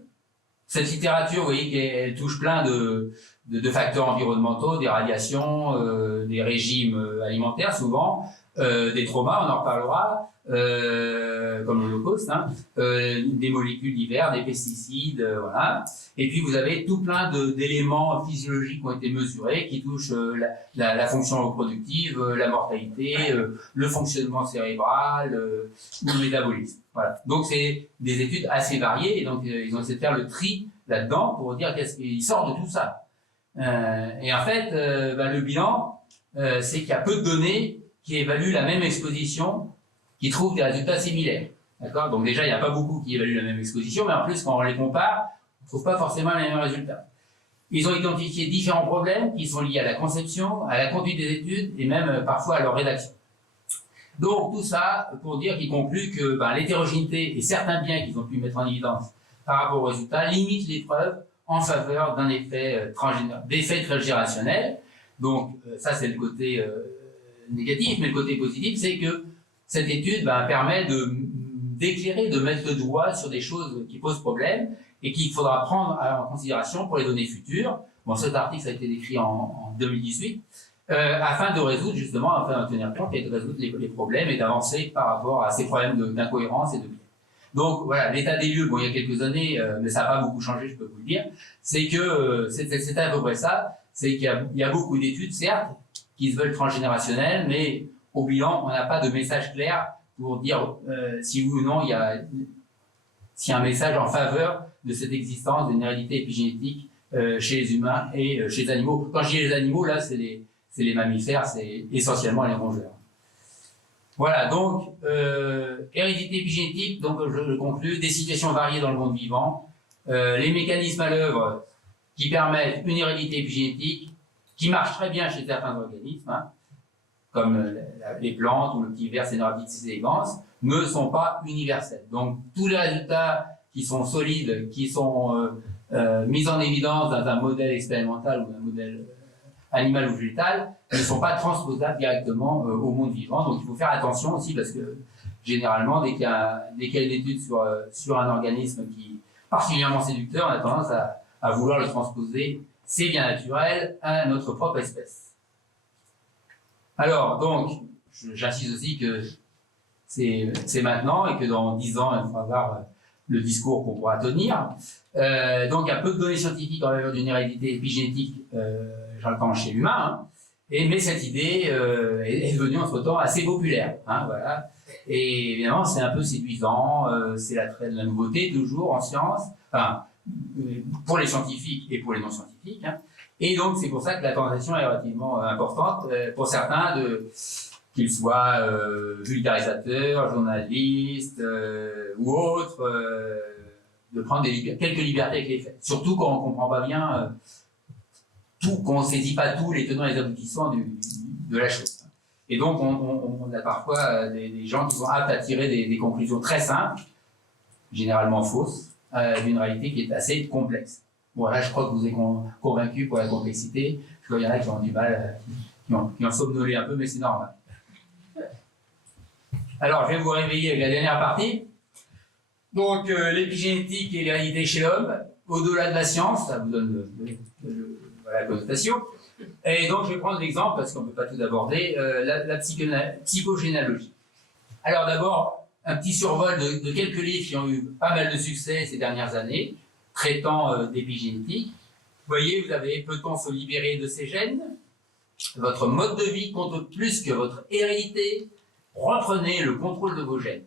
cette littérature, vous voyez qu'elle touche plein de facteurs environnementaux, des radiations, des régimes alimentaires souvent, des traumas, on en reparlera, comme l'Holocauste, hein, des molécules diverses, des pesticides, voilà. Et puis vous avez tout plein d'éléments physiologiques qui ont été mesurés, qui touchent la fonction reproductive, la mortalité, le fonctionnement cérébral, le métabolisme. Voilà. Donc c'est des études assez variées, et donc ils ont essayé de faire le tri là-dedans pour dire qu'est-ce qui sort de tout ça. Et en fait, le bilan, c'est qu'il y a peu de données qui évaluent la même exposition, qui trouvent des résultats similaires. D'accord? Donc déjà, il n'y a pas beaucoup qui évaluent la même exposition, mais en plus, quand on les compare, on ne trouve pas forcément les mêmes résultats. Ils ont identifié différents problèmes qui sont liés à la conception, à la conduite des études, et même parfois à leur rédaction. Donc tout ça pour dire qu'ils concluent que l'hétérogénéité et certains biens qu'ils ont pu mettre en évidence par rapport aux résultats limitent les preuves en faveur d'un effet transgénérationnel. Donc ça c'est le côté négatif, mais le côté positif c'est que cette étude permet d'éclairer, de mettre le doigt sur des choses qui posent problème et qu'il faudra prendre en considération pour les données futures. Bon, cet article ça a été décrit en 2018, afin de résoudre justement, afin de tenir compte et de résoudre les problèmes et d'avancer par rapport à ces problèmes d'incohérence et de biais. Donc voilà, l'état des lieux, bon, il y a quelques années, mais ça n'a pas beaucoup changé, je peux vous le dire, c'est que c'est à peu près ça, c'est qu'il y a beaucoup d'études, certes, qui se veulent transgénérationnelles, mais au bilan, on n'a pas de message clair pour dire si oui ou non s'il y a un message en faveur de cette existence d'une hérédité épigénétique chez les humains et chez les animaux. Quand je dis les animaux, là, c'est les mammifères, c'est essentiellement les rongeurs. Voilà, donc, hérédité épigénétique, donc je conclus, des situations variées dans le monde vivant, les mécanismes à l'œuvre qui permettent une hérédité épigénétique qui marche très bien chez certains organismes, hein, comme les plantes ou le petit ver Caenorhabditis elegans, ne sont pas universels. Donc, tous les résultats qui sont solides, qui sont mis en évidence dans un modèle expérimental ou un modèle animal ou végétal, ne sont pas transposables directement au monde vivant. Donc il faut faire attention aussi parce que généralement, dès qu'il y a une étude sur un organisme qui est particulièrement séducteur, on a tendance à vouloir le transposer, c'est bien naturel, à notre propre espèce. Alors, donc, j'insiste aussi que c'est maintenant et que dans 10 ans, il faudra voir le discours qu'on pourra tenir. Donc, il y a peu de données scientifiques en faveur d'une hérédité épigénétique, j'entends, chez l'humain, hein, mais cette idée est devenue entre-temps assez populaire. Hein, voilà. Et évidemment, c'est un peu séduisant, c'est l'attrait de la nouveauté, toujours en science, enfin, pour les scientifiques et pour les non-scientifiques. Hein. Et donc, c'est pour ça que la tentation est relativement importante pour certains qu'ils soient vulgarisateurs, journalistes ou autres, de prendre quelques libertés avec les faits. Surtout quand on ne comprend pas bien qu'on ne saisit pas tous les tenants et les aboutissants de la chose. Et donc, on a parfois des gens qui sont aptes à tirer des conclusions très simples, généralement fausses, d'une réalité qui est assez complexe. Bon, là, je crois que vous êtes convaincu pour la complexité. Je crois qu'il y en a qui ont du mal, qui ont somnolé un peu, mais c'est normal. Alors, je vais vous réveiller avec la dernière partie. Donc, l'épigénétique et l'hérédité chez l'homme, au-delà de la science, ça vous donne la connotation. Et donc, je vais prendre l'exemple, parce qu'on ne peut pas tout aborder, la psychogénéalogie. Alors, d'abord, un petit survol de quelques livres qui ont eu pas mal de succès ces dernières années, traitant d'épigénétique. Vous voyez, vous avez « Peut-on se libérer de ces gènes ?» Votre mode de vie compte plus que votre hérédité. Reprenez le contrôle de vos gènes.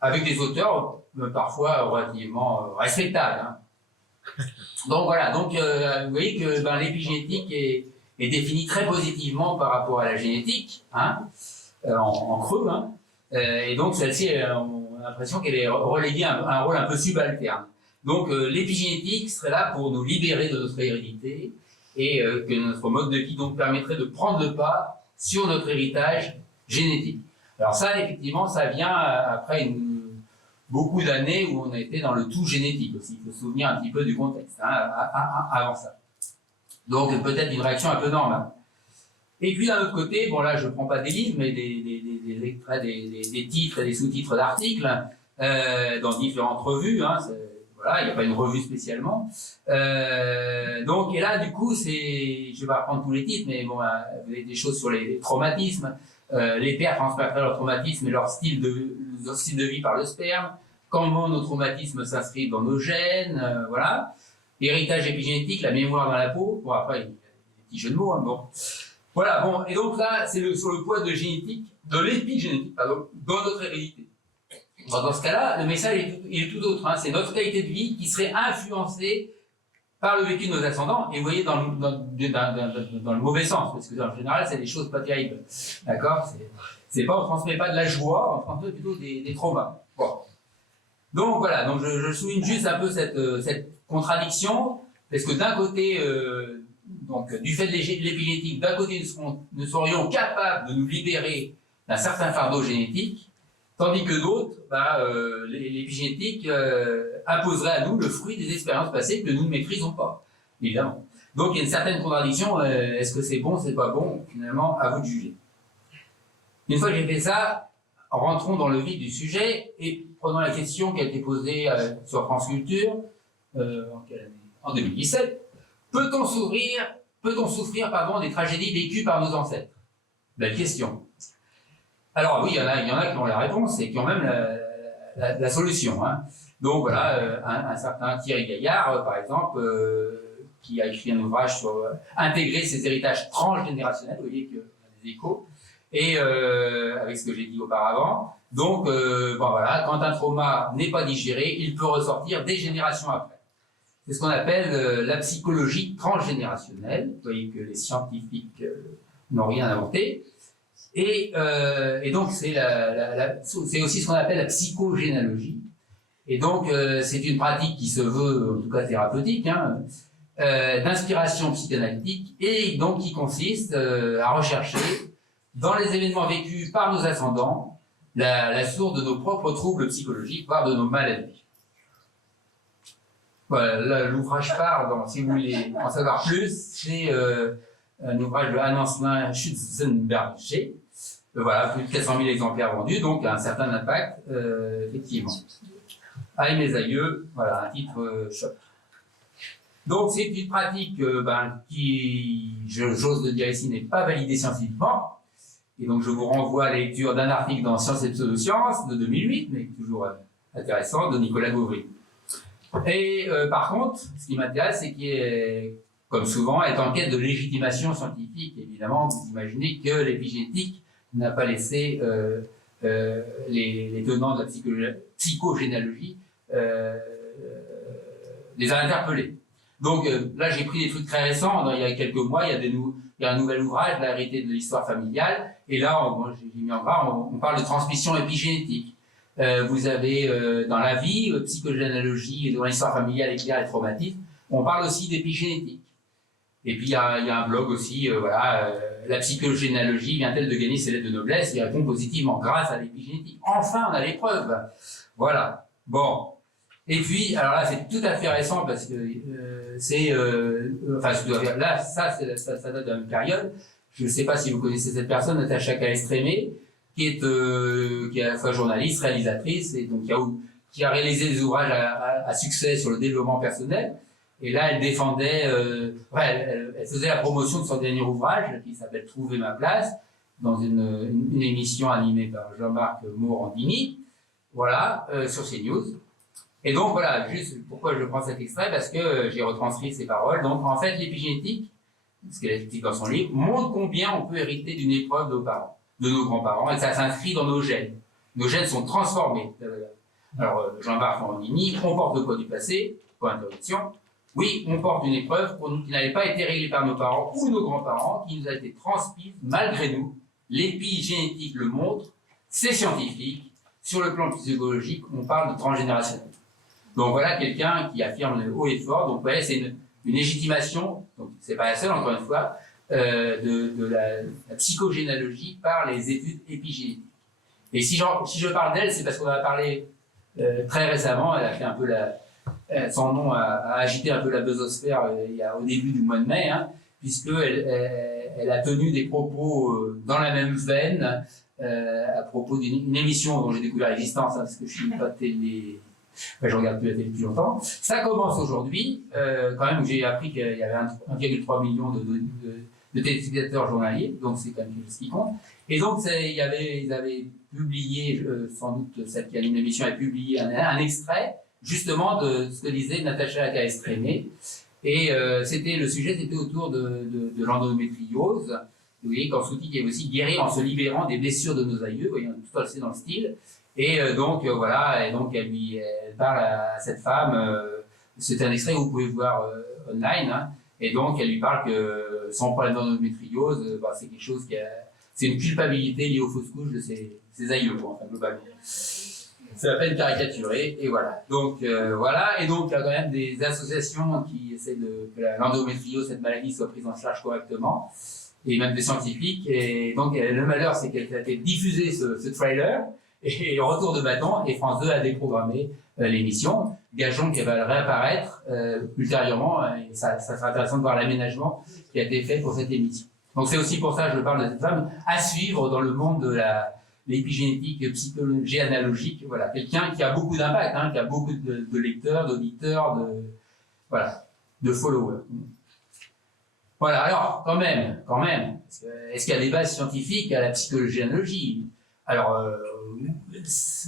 Avec des auteurs parfois relativement respectables. Hein. Donc voilà, donc, vous voyez que l'épigénétique est définie très positivement par rapport à la génétique, hein, en creux. Hein. Et donc celle-ci, on a l'impression qu'elle est reléguée à un rôle un peu subalterne. Donc l'épigénétique serait là pour nous libérer de notre hérédité et que notre mode de vie donc permettrait de prendre le pas sur notre héritage génétique. Alors ça, effectivement, ça vient après beaucoup d'années où on a été dans le tout génétique aussi. Il faut se souvenir un petit peu du contexte, hein, avant ça. Donc peut-être une réaction un peu normale. Et puis d'un autre côté, bon là je ne prends pas des livres, mais des extraits, des titres et des sous-titres d'articles dans différentes revues. Hein, voilà, il n'y a pas une revue spécialement. Donc, et là, du coup, je ne vais pas reprendre tous les titres, mais bon, vous avez des choses sur les traumatismes, les pères transmettraient leur traumatisme et leur style de vie par le sperme, comment nos traumatismes s'inscrivent dans nos gènes, voilà. Héritage épigénétique, la mémoire dans la peau. Bon, après, il y a des petits jeux de mots, hein, bon. Voilà, bon, et donc là, c'est sur le poids de l'épigénétique, pardon, dans notre hérédité. Dans ce cas-là, le message est tout autre. Hein. C'est notre qualité de vie qui serait influencée par le vécu de nos ascendants. Et vous voyez, dans le mauvais sens, parce que en général, c'est des choses pas terribles. D'accord ? On transmet pas de la joie, on transmet plutôt des traumas. Bon. Donc voilà, donc je souligne juste un peu cette contradiction, parce que d'un côté, donc, du fait de l'épigénétique, d'un côté, nous serions capables de nous libérer d'un certain fardeau génétique, tandis que d'autres, l'épigénétique imposerait à nous le fruit des expériences passées que nous ne maîtrisons pas, évidemment. Donc il y a une certaine contradiction, est-ce que c'est bon, c'est pas bon, finalement, à vous de juger. Une fois que j'ai fait ça, rentrons dans le vif du sujet et prenons la question qui a été posée sur France Culture, en 2017. Peut-on souffrir des tragédies vécues par nos ancêtres? Belle question. Alors oui, il y en a qui ont la réponse et qui ont même la solution. Hein. Donc voilà, un certain Thierry Gaillard, par exemple, qui a écrit un ouvrage sur intégrer ses héritages transgénérationnels, vous voyez qu'il y a des échos, et avec ce que j'ai dit auparavant. Donc voilà, quand un trauma n'est pas digéré, il peut ressortir des générations après. C'est ce qu'on appelle la psychologie transgénérationnelle. Vous voyez que les scientifiques n'ont rien inventé. Et donc, c'est aussi ce qu'on appelle la psychogénéalogie. Et donc, c'est une pratique qui se veut, en tout cas thérapeutique, hein, d'inspiration psychanalytique, et donc qui consiste à rechercher, dans les événements vécus par nos ascendants, la source de nos propres troubles psychologiques, voire de nos maladies. Voilà, l'ouvrage phare, si vous voulez en savoir plus, c'est un ouvrage de Hans Schutzenberger. Voilà, plus de 400 000 exemplaires vendus, donc un certain impact, effectivement. Ah, mes aïeux, voilà, un titre choc. Donc, c'est une pratique qui, j'ose le dire ici, n'est pas validée scientifiquement. Et donc, je vous renvoie à la lecture d'un article dans Sciences et Pseudosciences de 2008, mais toujours intéressant, de Nicolas Gauvry. Et par contre, ce qui m'intéresse, c'est qu'il est, comme souvent, est en quête de légitimation scientifique. Évidemment, vous imaginez que l'épigénétique n'a pas laissé les tenants de la psychogénéalogie les a interpellés. Donc là, j'ai pris des trucs très récents. Il y a quelques mois, il y a un nouvel ouvrage, La vérité de l'histoire familiale. Et là, j'ai mis en gras, on parle de transmission épigénétique. Vous avez dans la vie, psychogénéalogie et dans l'histoire familiale, éclair et traumatisme, on parle aussi d'épigénétique. Et puis il y a un blog aussi, voilà, la psychogénéalogie vient-elle de gagner ses lettres de noblesse? Il répond positivement grâce à l'épigénétique. Enfin, on a les preuves. Voilà. Bon. Et puis, alors là, c'est tout à fait récent parce que enfin, là, ça date de la même période. Je ne sais pas si vous connaissez cette personne, Natacha Caestrémé, qui est à la fois journaliste, réalisatrice, et donc qui a réalisé des ouvrages à succès sur le développement personnel. Et là, elle défendait, elle faisait la promotion de son dernier ouvrage, qui s'appelle Trouver ma place, dans une émission animée par Jean-Marc Morandini, voilà, sur CNews. Et donc, voilà, juste pourquoi je prends cet extrait, parce que j'ai retranscrit ses paroles. Donc, en fait, l'épigénétique, ce qu'elle explique dans son livre, montre combien on peut hériter d'une épreuve de nos parents, de nos grands-parents, et que ça s'inscrit dans nos gènes. Nos gènes sont transformés. Alors, Jean-Marc Morandini, on porte le poids du passé, point d'interrogation. Oui, on porte une épreuve qui n'avait pas été réglée par nos parents ou nos grands-parents, qui nous a été transmise malgré nous. L'épigénétique le montre, c'est scientifique. Sur le plan psychologique, on parle de transgénérationnel. Donc voilà quelqu'un qui affirme haut et fort. Donc vous voyez, c'est une légitimation, donc c'est pas la seule encore une fois, de la psychogénéalogie par les études épigénétiques. Et si je parle d'elle, c'est parce qu'on en a parlé très récemment. Elle a fait un peu son nom a agité un peu la buzzosphère au début du mois de mai, hein, puisqu'elle a tenu des propos dans la même veine à propos d'une émission dont j'ai découvert l'existence, hein, parce que je suis pas télé. Je regarde plus la télé depuis longtemps. Ça commence aujourd'hui, quand même, j'ai appris qu'il y avait 1,3 million de téléspectateurs journaliers, donc c'est quand même ce qui compte. Et donc, ils avaient publié, sans doute celle qui anime l'émission a publié un extrait, justement, de ce que disait Natacha Caestrémé. Et le sujet, c'était autour de l'endométriose. Vous voyez qu'en sous-titre, il y avait aussi guérir en se libérant des blessures de nos aïeux. Vous voyez, tout ça, c'est dans le style. Et donc, voilà, et donc elle parle à cette femme, c'est un extrait que vous pouvez voir online, hein, et donc elle lui parle que son problème d'endométriose, c'est quelque chose c'est une culpabilité liée aux fausses couches de ses aïeux, enfin, globalement. C'est à peine caricaturé, et voilà. Donc, voilà, et donc il y a quand même des associations qui essaient que l'endométriose, cette maladie, soit prise en charge correctement, et même des scientifiques, et donc le malheur, c'est qu'elle a été diffusée, ce trailer, et retour de bâton, et France 2 a déprogrammé l'émission. Gageons qu'elle va réapparaître ultérieurement, et ça sera intéressant de voir l'aménagement qui a été fait pour cette émission. Donc c'est aussi pour ça que je parle de cette femme à suivre dans le monde de l'épigénétique psychologie analogique. Voilà, quelqu'un qui a beaucoup d'impact, hein, qui a beaucoup de lecteurs, d'auditeurs, de followers. Voilà, alors quand même, est-ce qu'il y a des bases scientifiques à la psychogénéalogie? Alors,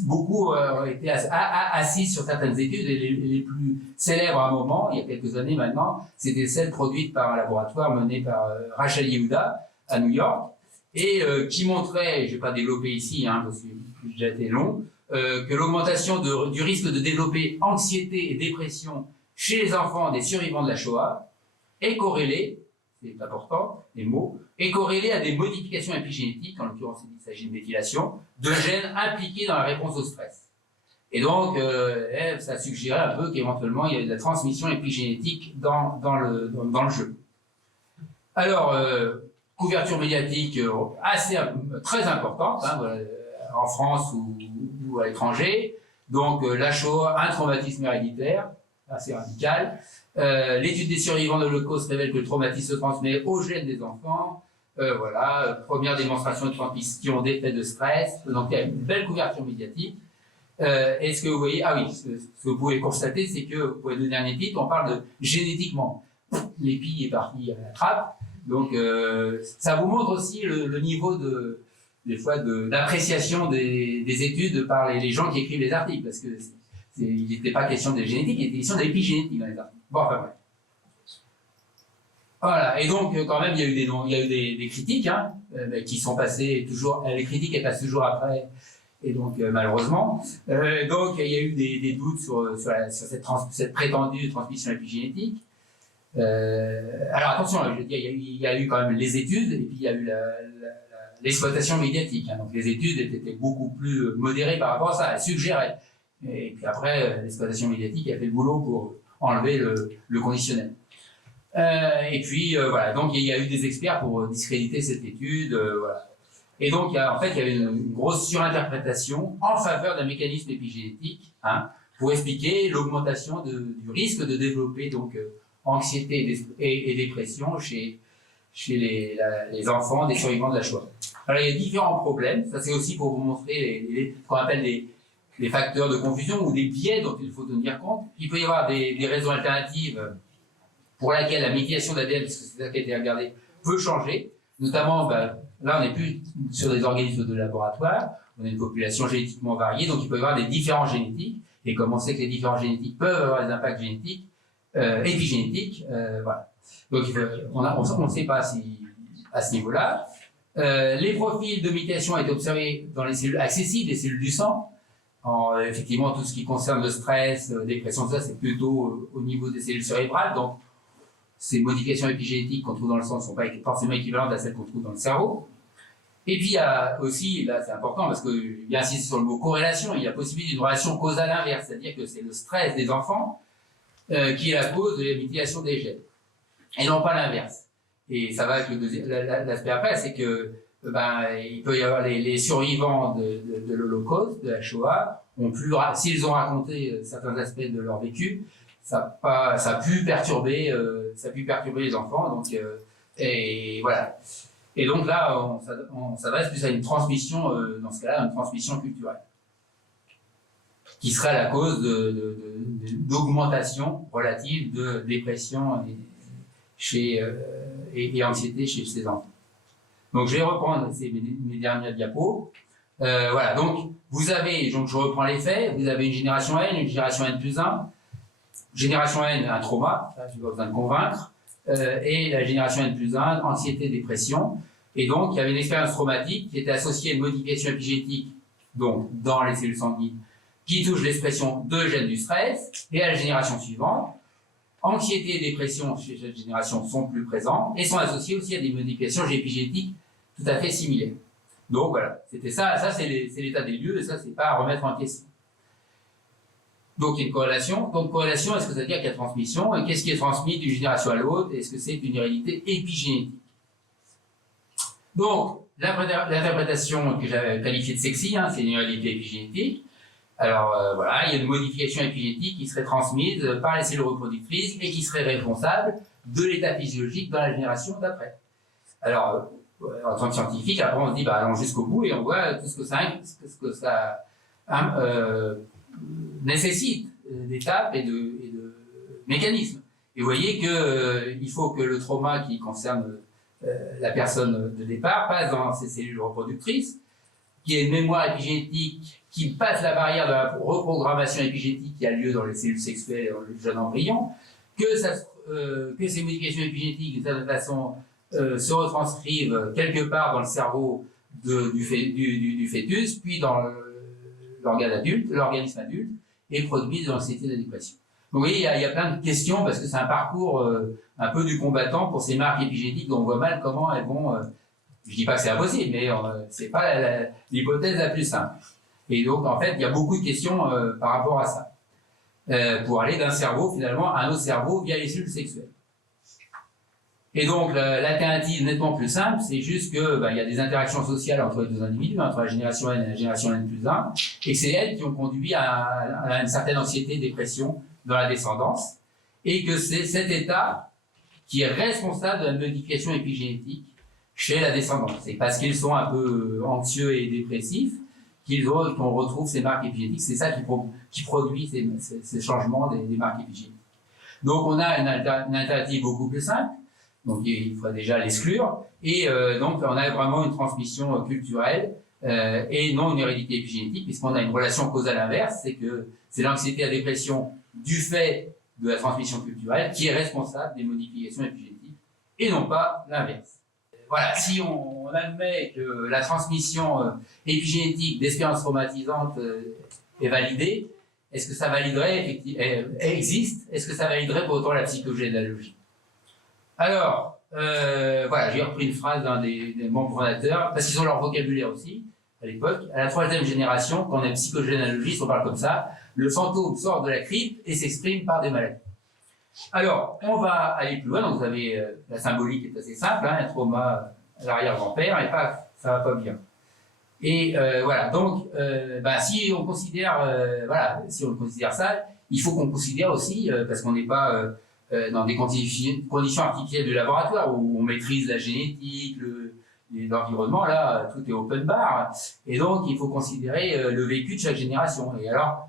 beaucoup ont été assis sur certaines études, et les plus célèbres à un moment, il y a quelques années maintenant, c'était celles produites par un laboratoire mené par Rachel Yehuda à New York, et qui montrait, je ne vais pas développer ici, hein, parce que j'ai déjà été long, que l'augmentation du risque de développer anxiété et dépression chez les enfants des survivants de la Shoah est corrélée, c'est important, les mots, est corrélé à des modifications épigénétiques, en l'occurrence il s'agit de méthylation, de gènes impliqués dans la réponse au stress. Et donc, ça suggérait un peu qu'éventuellement, il y avait de la transmission épigénétique dans le jeu. Alors, couverture médiatique très importante, hein, en France ou à l'étranger. Donc, la Shoah, un traumatisme héréditaire, assez radical. L'étude des survivants de l'Holocauste révèle que le traumatisme se transmet aux gènes des enfants. Voilà, première démonstration de transmission d'effets de stress. Donc, il y a une belle couverture médiatique. Et ce que vous voyez, ah oui, ce que vous pouvez constater, c'est que pour les deux derniers titres, on parle de génétiquement. L'épi est parti à la trappe. Donc, ça vous montre aussi le niveau des fois d'appréciation des études par les gens qui écrivent les articles, parce que il n'était pas question de génétique, il était question d'épigénétique dans les articles. Bon, enfin bref. Voilà, et donc quand même il y a eu des critiques hein, qui sont passées toujours, les critiques elles passent toujours après, et donc malheureusement. Donc il y a eu des doutes sur cette prétendue transmission épigénétique. Alors attention, je veux dire, il y a eu quand même les études, et puis il y a eu l'exploitation médiatique. Hein, donc les études étaient beaucoup plus modérées par rapport à ça, elles suggéraient. Et puis après, l'exploitation médiatique a fait le boulot pour enlever le conditionnel. Et puis voilà, donc il y a eu des experts pour discréditer cette étude. Voilà. Et donc en fait, il y avait une grosse surinterprétation en faveur d'un mécanisme épigénétique hein, pour expliquer l'augmentation du risque de développer donc anxiété et dépression chez les enfants des survivants de la Shoah. Alors il y a différents problèmes, ça c'est aussi pour vous montrer ce qu'on appelle les facteurs de confusion ou des biais dont il faut tenir compte. Il peut y avoir des raisons alternatives pour lesquelles la méthylation d'ADN, parce que c'est ça qui a été regardé, peut changer. Notamment, là on n'est plus sur des organismes de laboratoire, on a une population génétiquement variée, donc il peut y avoir des différences génétiques. Et comme on sait que les différences génétiques peuvent avoir des impacts génétiques, épigénétiques, voilà. Donc on ne sait pas à ce niveau-là. Les profils de mutation ont été observés dans les cellules accessibles, les cellules du sang. Effectivement, tout ce qui concerne le stress, dépression, ça c'est plutôt au niveau des cellules cérébrales. Donc, ces modifications épigénétiques qu'on trouve dans le sang ne sont pas forcément équivalentes à celles qu'on trouve dans le cerveau. Et puis, il y a aussi, là c'est important parce qu'il y a insisté sur le mot corrélation, il y a possibilité d'une relation causale inverse, c'est-à-dire que c'est le stress des enfants qui est la cause de la mutilation des gènes, et non pas l'inverse. Et ça va avec l'aspect après, c'est que il peut y avoir les survivants de l'Holocauste, de la Shoah, s'ils ont raconté certains aspects de leur vécu, ça a pu perturber les enfants. Donc, et voilà. Et donc là, on s'adresse plus à une transmission, dans ce cas-là, une transmission culturelle, qui serait la cause d'augmentation relative de dépression et anxiété chez ces enfants. Donc je vais reprendre mes dernières diapos. Voilà, donc vous avez, donc je reprends les faits, vous avez une génération N, une génération N+1, génération N, un trauma, je n'ai pas besoin de convaincre, et la génération N+1, anxiété, dépression. Et donc il y avait une expérience traumatique qui était associée à une modification épigénétique, donc dans les cellules sanguines, qui touche l'expression de gènes du stress, et à la génération suivante. Anxiété et dépression chez cette génération sont plus présents et sont associés aussi à des modifications épigénétiques tout à fait similaires. Donc voilà, c'était ça c'est l'état des lieux et ça c'est pas à remettre en question. Donc il y a une corrélation. Donc corrélation, est-ce que ça veut dire qu'il y a transmission? Et qu'est-ce qui est transmis d'une génération à l'autre? Est-ce que c'est une hérédité épigénétique? Donc l'interprétation que j'avais qualifiée de sexy, hein, c'est une hérédité épigénétique. Alors voilà, il y a une modification épigénétique qui serait transmise par les cellules reproductrices et qui serait responsable de l'état physiologique dans la génération d'après. Alors, en tant que scientifique, après on se dit, allons jusqu'au bout et on voit tout ce que ça nécessite d'étapes et de mécanismes. Et vous voyez qu'il faut que le trauma qui concerne la personne de départ passe dans ces cellules reproductrices, qu'il y ait une mémoire épigénétique qui passe la barrière de la reprogrammation épigénétique qui a lieu dans les cellules sexuelles et dans le jeune embryon, que ces modifications épigénétiques, d'une certaine façon, se retranscrivent quelque part dans le cerveau du fœtus, puis dans l'organisme adulte, et produisent l'anxiété et la dépression. oui, il y a plein de questions parce que c'est un parcours un peu du combattant pour ces marques épigénétiques dont on voit mal comment elles vont. Je dis pas que c'est impossible, mais c'est pas l'hypothèse la plus simple. Et donc en fait, il y a beaucoup de questions par rapport à ça. Pour aller d'un cerveau finalement à un autre cerveau via les cellules sexuelles. Et donc l'alternative nettement plus simple, c'est juste que il y a des interactions sociales entre les deux individus, entre la génération N et la génération N+1, et c'est elles qui ont conduit à une certaine anxiété, dépression dans la descendance, et que c'est cet état qui est responsable de la modification épigénétique chez la descendance. C'est parce qu'ils sont un peu anxieux et dépressifs qu'on retrouve ces marques épigénétiques. C'est ça qui produit ces changements des marques épigénétiques. Donc on a une alternative beaucoup plus simple. Donc il faudrait déjà l'exclure. Et donc on a vraiment une transmission culturelle et non une hérédité épigénétique, puisqu'on a une relation causale inverse, c'est que c'est l'anxiété et la dépression du fait de la transmission culturelle qui est responsable des modifications épigénétiques et non pas l'inverse. Voilà, si on admet que la transmission épigénétique d'expériences traumatisantes est validée, est-ce que ça validerait, existe, est-ce que ça validerait pour autant la psychogénéalogie? Alors, voilà, j'ai repris une phrase d'un des membres fondateurs, parce qu'ils ont leur vocabulaire aussi, à l'époque. À la 3e génération, quand on est psychogénéalogiste, on parle comme ça, le fantôme sort de la crypte et s'exprime par des maladies. Alors, on va aller plus loin, donc vous avez la symbolique est assez simple, un trauma à l'arrière-grand-père, et paf, ça va pas bien. Et voilà, donc, si on considère, si on considère ça, il faut qu'on considère aussi, parce qu'on n'est pas dans des conditions artificielles de laboratoire où on maîtrise la génétique, l'environnement, là, tout est open bar, et donc il faut considérer le vécu de chaque génération. Et alors,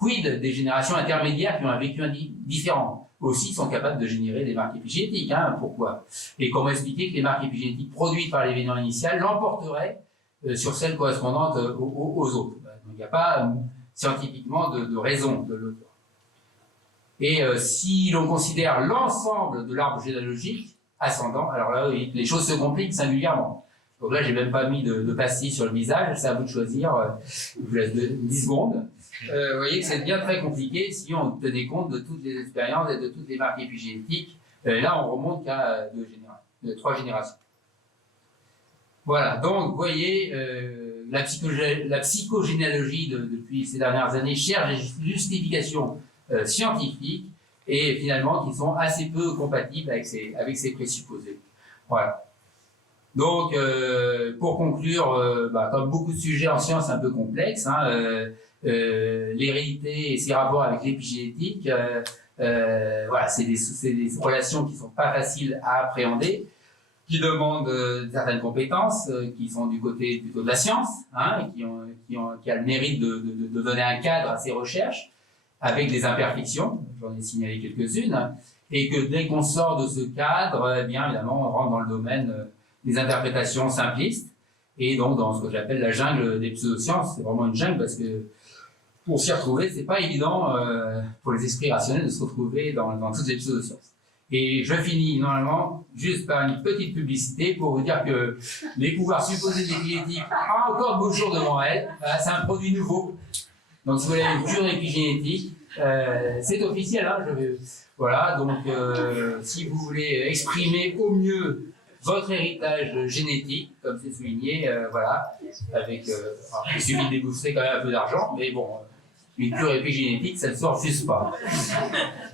quid des générations intermédiaires qui ont un vécu différent, aussi sont capables de générer des marques épigénétiques, pourquoi? Et comment expliquer que les marques épigénétiques produites par l'événement initial l'emporteraient sur celles correspondantes aux autres? Donc il n'y a pas scientifiquement de raison de l'autre. Et si l'on considère l'ensemble de l'arbre généalogique ascendant, alors là, oui, les choses se compliquent singulièrement. Donc là, j'ai même pas mis de pastille sur le visage, c'est à vous de choisir, je vous laisse 10 secondes. Vous voyez que c'est bien très compliqué si on tenait compte de toutes les expériences et de toutes les marques épigénétiques. Là, on remonte qu'à 3 générations. Voilà, donc vous voyez, la psychogénéalogie depuis ces dernières années cherche des justifications scientifiques et finalement qui sont assez peu compatibles avec ces présupposés. Voilà. Donc, pour conclure, comme beaucoup de sujets en sciences un peu complexes, l'hérédité et ses rapports avec l'épigénétique, voilà, c'est des relations qui sont pas faciles à appréhender, qui demandent certaines compétences, qui sont du côté plutôt de la science, et qui a le mérite de donner un cadre à ces recherches, avec des imperfections, j'en ai signalé quelques-unes, et que dès qu'on sort de ce cadre, bien évidemment, on rentre dans le domaine des interprétations simplistes, et donc dans ce que j'appelle la jungle des pseudosciences. C'est vraiment une jungle parce que pour s'y retrouver, c'est pas évident pour les esprits rationnels de se retrouver dans toutes les pseudosciences. Et je finis normalement juste par une petite publicité pour vous dire que les pouvoirs supposés de l'épigénétique ont encore de beaux jours devant elles. C'est un produit nouveau. Donc si vous voulez une cure épigénétique, c'est officiel. Voilà, donc si vous voulez exprimer au mieux votre héritage génétique, comme c'est souligné, voilà, avec, il suffit de débourser quand même un peu d'argent, mais bon, une cure épigénétique, ça ne se refuse pas.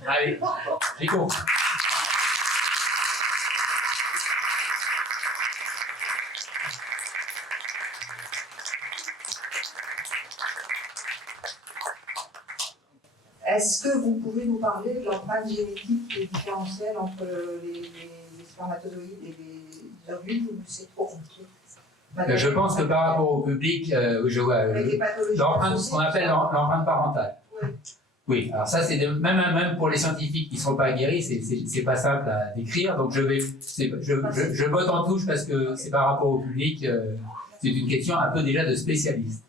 Allez, j'ai compris. Est-ce que vous pouvez nous parler de l'empreinte génétique et différentielle entre les spermatozoïdes et les ovules, ou c'est trop compliqué? Je pense que par rapport au public, je vois l'empreinte, ce qu'on appelle l'empreinte parentale. Oui. Oui, alors ça c'est même pour les scientifiques qui ne sont pas guéris, c'est pas simple à décrire. Donc je botte en touche parce que c'est par rapport au public, c'est une question un peu déjà de spécialiste.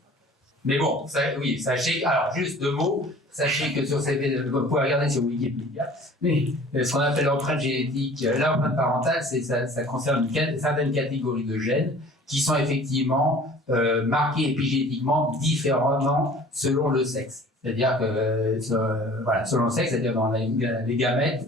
Mais bon, oui, sachez, alors juste 2 mots. Sachez que sur vous pouvez regarder sur Wikipédia, mais ce qu'on appelle l'empreinte génétique, l'empreinte parentale, ça concerne une certaine catégorie de gènes qui sont effectivement marqués épigénétiquement différemment selon le sexe. C'est-à-dire que, voilà, selon le sexe, c'est-à-dire dans les gamètes,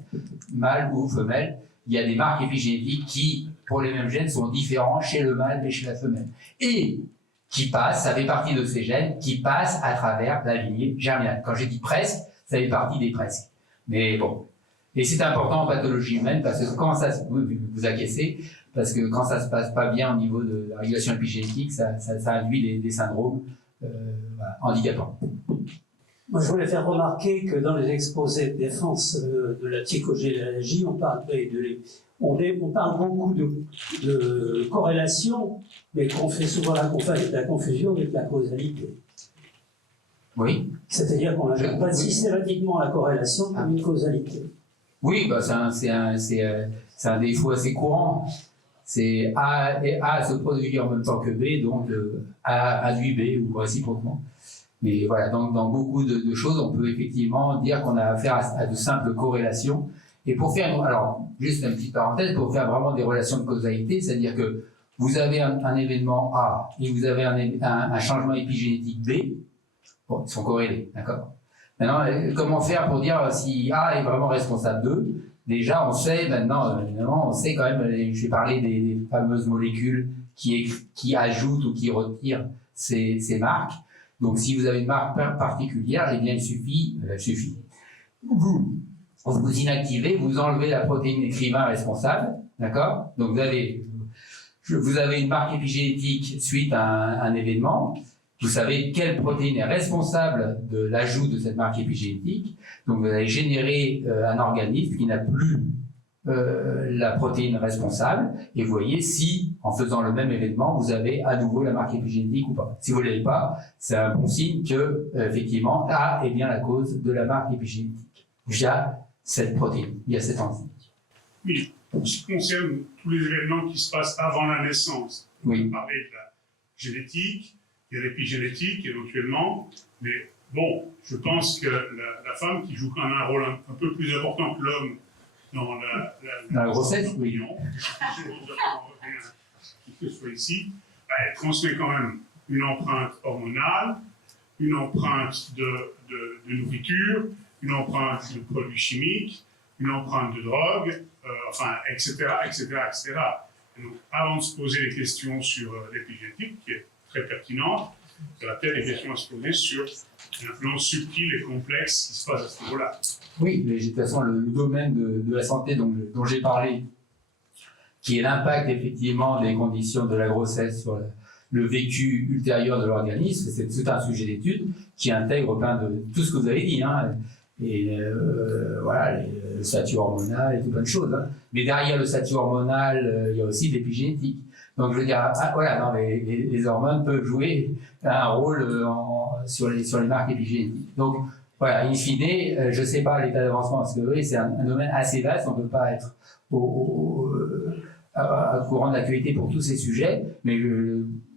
mâles ou femelles, il y a des marques épigénétiques qui, pour les mêmes gènes, sont différents chez le mâle et chez la femelle. Et qui passent, ça fait partie de ces gènes, qui passent à travers la lignée germinale. Quand j'ai dit presque, ça fait partie des presque. Mais bon. Et c'est important en pathologie humaine parce que quand ça vous acquiescez, parce que quand ça se passe pas bien au niveau de la régulation épigénétique, ça induit des syndromes voilà, handicapants. Moi, je voulais faire remarquer que dans les exposés de défense de la psychogénéalogie, on parle beaucoup de corrélation, mais qu'on fait souvent la confusion avec la causalité. Oui. C'est-à-dire qu'on n'ajoute pas systématiquement la corrélation comme une causalité. Oui, bah c'est un défaut assez courant. C'est A se produit en même temps que B, donc A induit B ou réciproquement. Mais voilà, donc dans beaucoup de choses, on peut effectivement dire qu'on a affaire à de simples corrélations. Et pour faire, alors, juste une petite parenthèse, pour faire vraiment des relations de causalité, c'est-à-dire que vous avez un événement A et vous avez un changement épigénétique B, bon, ils sont corrélés, d'accord? Maintenant, comment faire pour dire si A est vraiment responsable d'eux? Déjà, on sait maintenant, évidemment, on sait quand même, je vais parler des fameuses molécules qui ajoutent ou qui retirent ces marques. Donc, si vous avez une marque particulière, eh bien, il suffit. Vous inactivez, vous enlevez la protéine écrivain responsable, d'accord? Donc, vous avez une marque épigénétique suite à un événement. Vous savez quelle protéine est responsable de l'ajout de cette marque épigénétique. Donc, vous allez générer un organisme qui n'a plus la protéine responsable, et vous voyez si, en faisant le même événement, vous avez à nouveau la marque épigénétique ou pas. Si vous ne l'avez pas, c'est un bon signe que, effectivement, A est bien la cause de la marque épigénétique, via cette protéine, via cette enzyme. Oui, en ce qui concerne tous les événements qui se passent avant la naissance, oui. On parlait de la génétique, il y a l'épigénétique éventuellement, mais bon, je pense que la femme qui joue quand même un rôle un peu plus important que l'homme dans la grossesse, oui. Que ce soit ici, elle transmet quand même une empreinte hormonale, une empreinte de nourriture, une empreinte de produits chimiques, une empreinte de drogue, enfin, etc., etc., etc. Et donc, avant de se poser des questions sur l'épigénétique, qui est très pertinente, il y a peut-être des questions à se poser sur l'influence subtile et complexe qui se passe à ce niveau-là. Oui, mais de toute façon, le domaine de la santé dont j'ai parlé, qui est l'impact effectivement des conditions de la grossesse sur le vécu ultérieur de l'organisme, c'est tout un sujet d'étude qui intègre plein de tout ce que vous avez dit, hein, et voilà, le statut hormonal et tout plein de choses. Hein. Mais derrière le statut hormonal, il y a aussi de l'épigénétique. Donc je veux dire, voilà, non, mais les hormones peuvent jouer un rôle sur les marques épigénétiques. Donc voilà, in fine, je ne sais pas l'état d'avancement, parce que oui, c'est un domaine assez vaste, on ne peut pas être au courant de l'actualité pour tous ces sujets, mais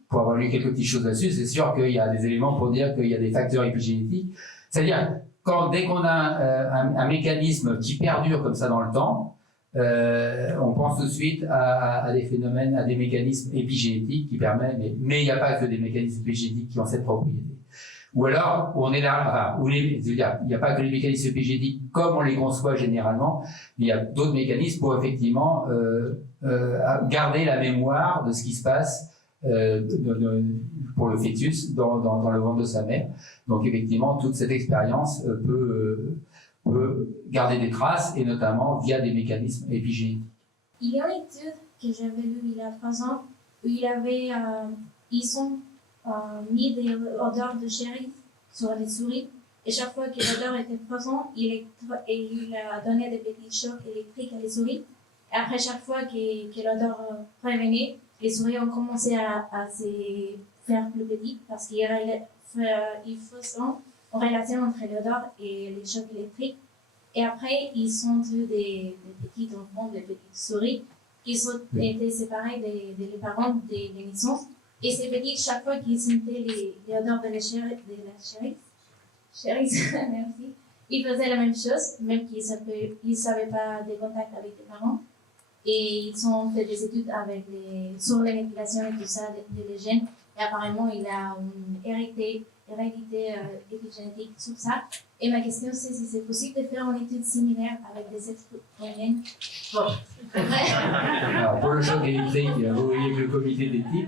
pour avoir lu quelques petites choses là-dessus, c'est sûr qu'il y a des éléments pour dire qu'il y a des facteurs épigénétiques. C'est-à-dire, dès qu'on a un mécanisme qui perdure comme ça dans le temps, on pense tout de suite à des phénomènes, à des mécanismes épigénétiques qui permettent, mais il n'y a pas que des mécanismes épigénétiques qui ont cette propriété. Ou alors, on est là, enfin, il n'y a pas que les mécanismes épigénétiques comme on les conçoit généralement, mais il y a d'autres mécanismes pour effectivement garder la mémoire de ce qui se passe pour le fœtus dans le ventre de sa mère. Donc effectivement, toute cette expérience peut garder des traces, et notamment via des mécanismes épigénétiques. Il y a une étude que j'avais lue il y a 3 ans où ils ont mis des odeurs de chéri sur les souris, et chaque fois que l'odeur était présente, il a donné des petits chocs électriques à les souris. Et après chaque fois que l'odeur revenait, les souris ont commencé à se faire plus petites parce qu'il faut une relation entre l'odeur et les chocs électriques. Et après, ils ont eu des petits enfants, des petites souris qui ont été séparés des parents de naissance. Et ces petits, chaque fois qu'ils sentaient les odeurs de la chérie, merci, ils faisaient la même chose, même qu'ils n'avaient pas de contact avec les parents. Et ils ont fait des études sur les manipulations et tout ça, des gènes. Et apparemment, il a hérité hérédité épigénétique, tout ça. Et ma question, c'est si c'est possible de faire une étude similaire avec des êtres humains. Alors, pour le choc électrique, vous voyez que le comité d'éthique,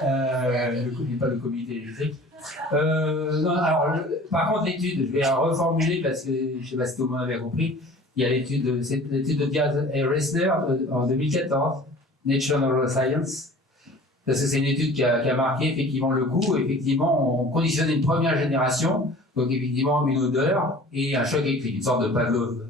pas le comité électrique. Non, alors, par contre, l'étude, je vais la reformuler parce que je ne sais pas si tout le monde avait compris. Il y a l'étude de Diaz et Ressler en 2014, Nature Neuroscience. Parce que c'est une étude qui a marqué effectivement le goût. Effectivement, on conditionnait une première génération, donc effectivement une odeur et un choc électrique, une sorte de Pavlov.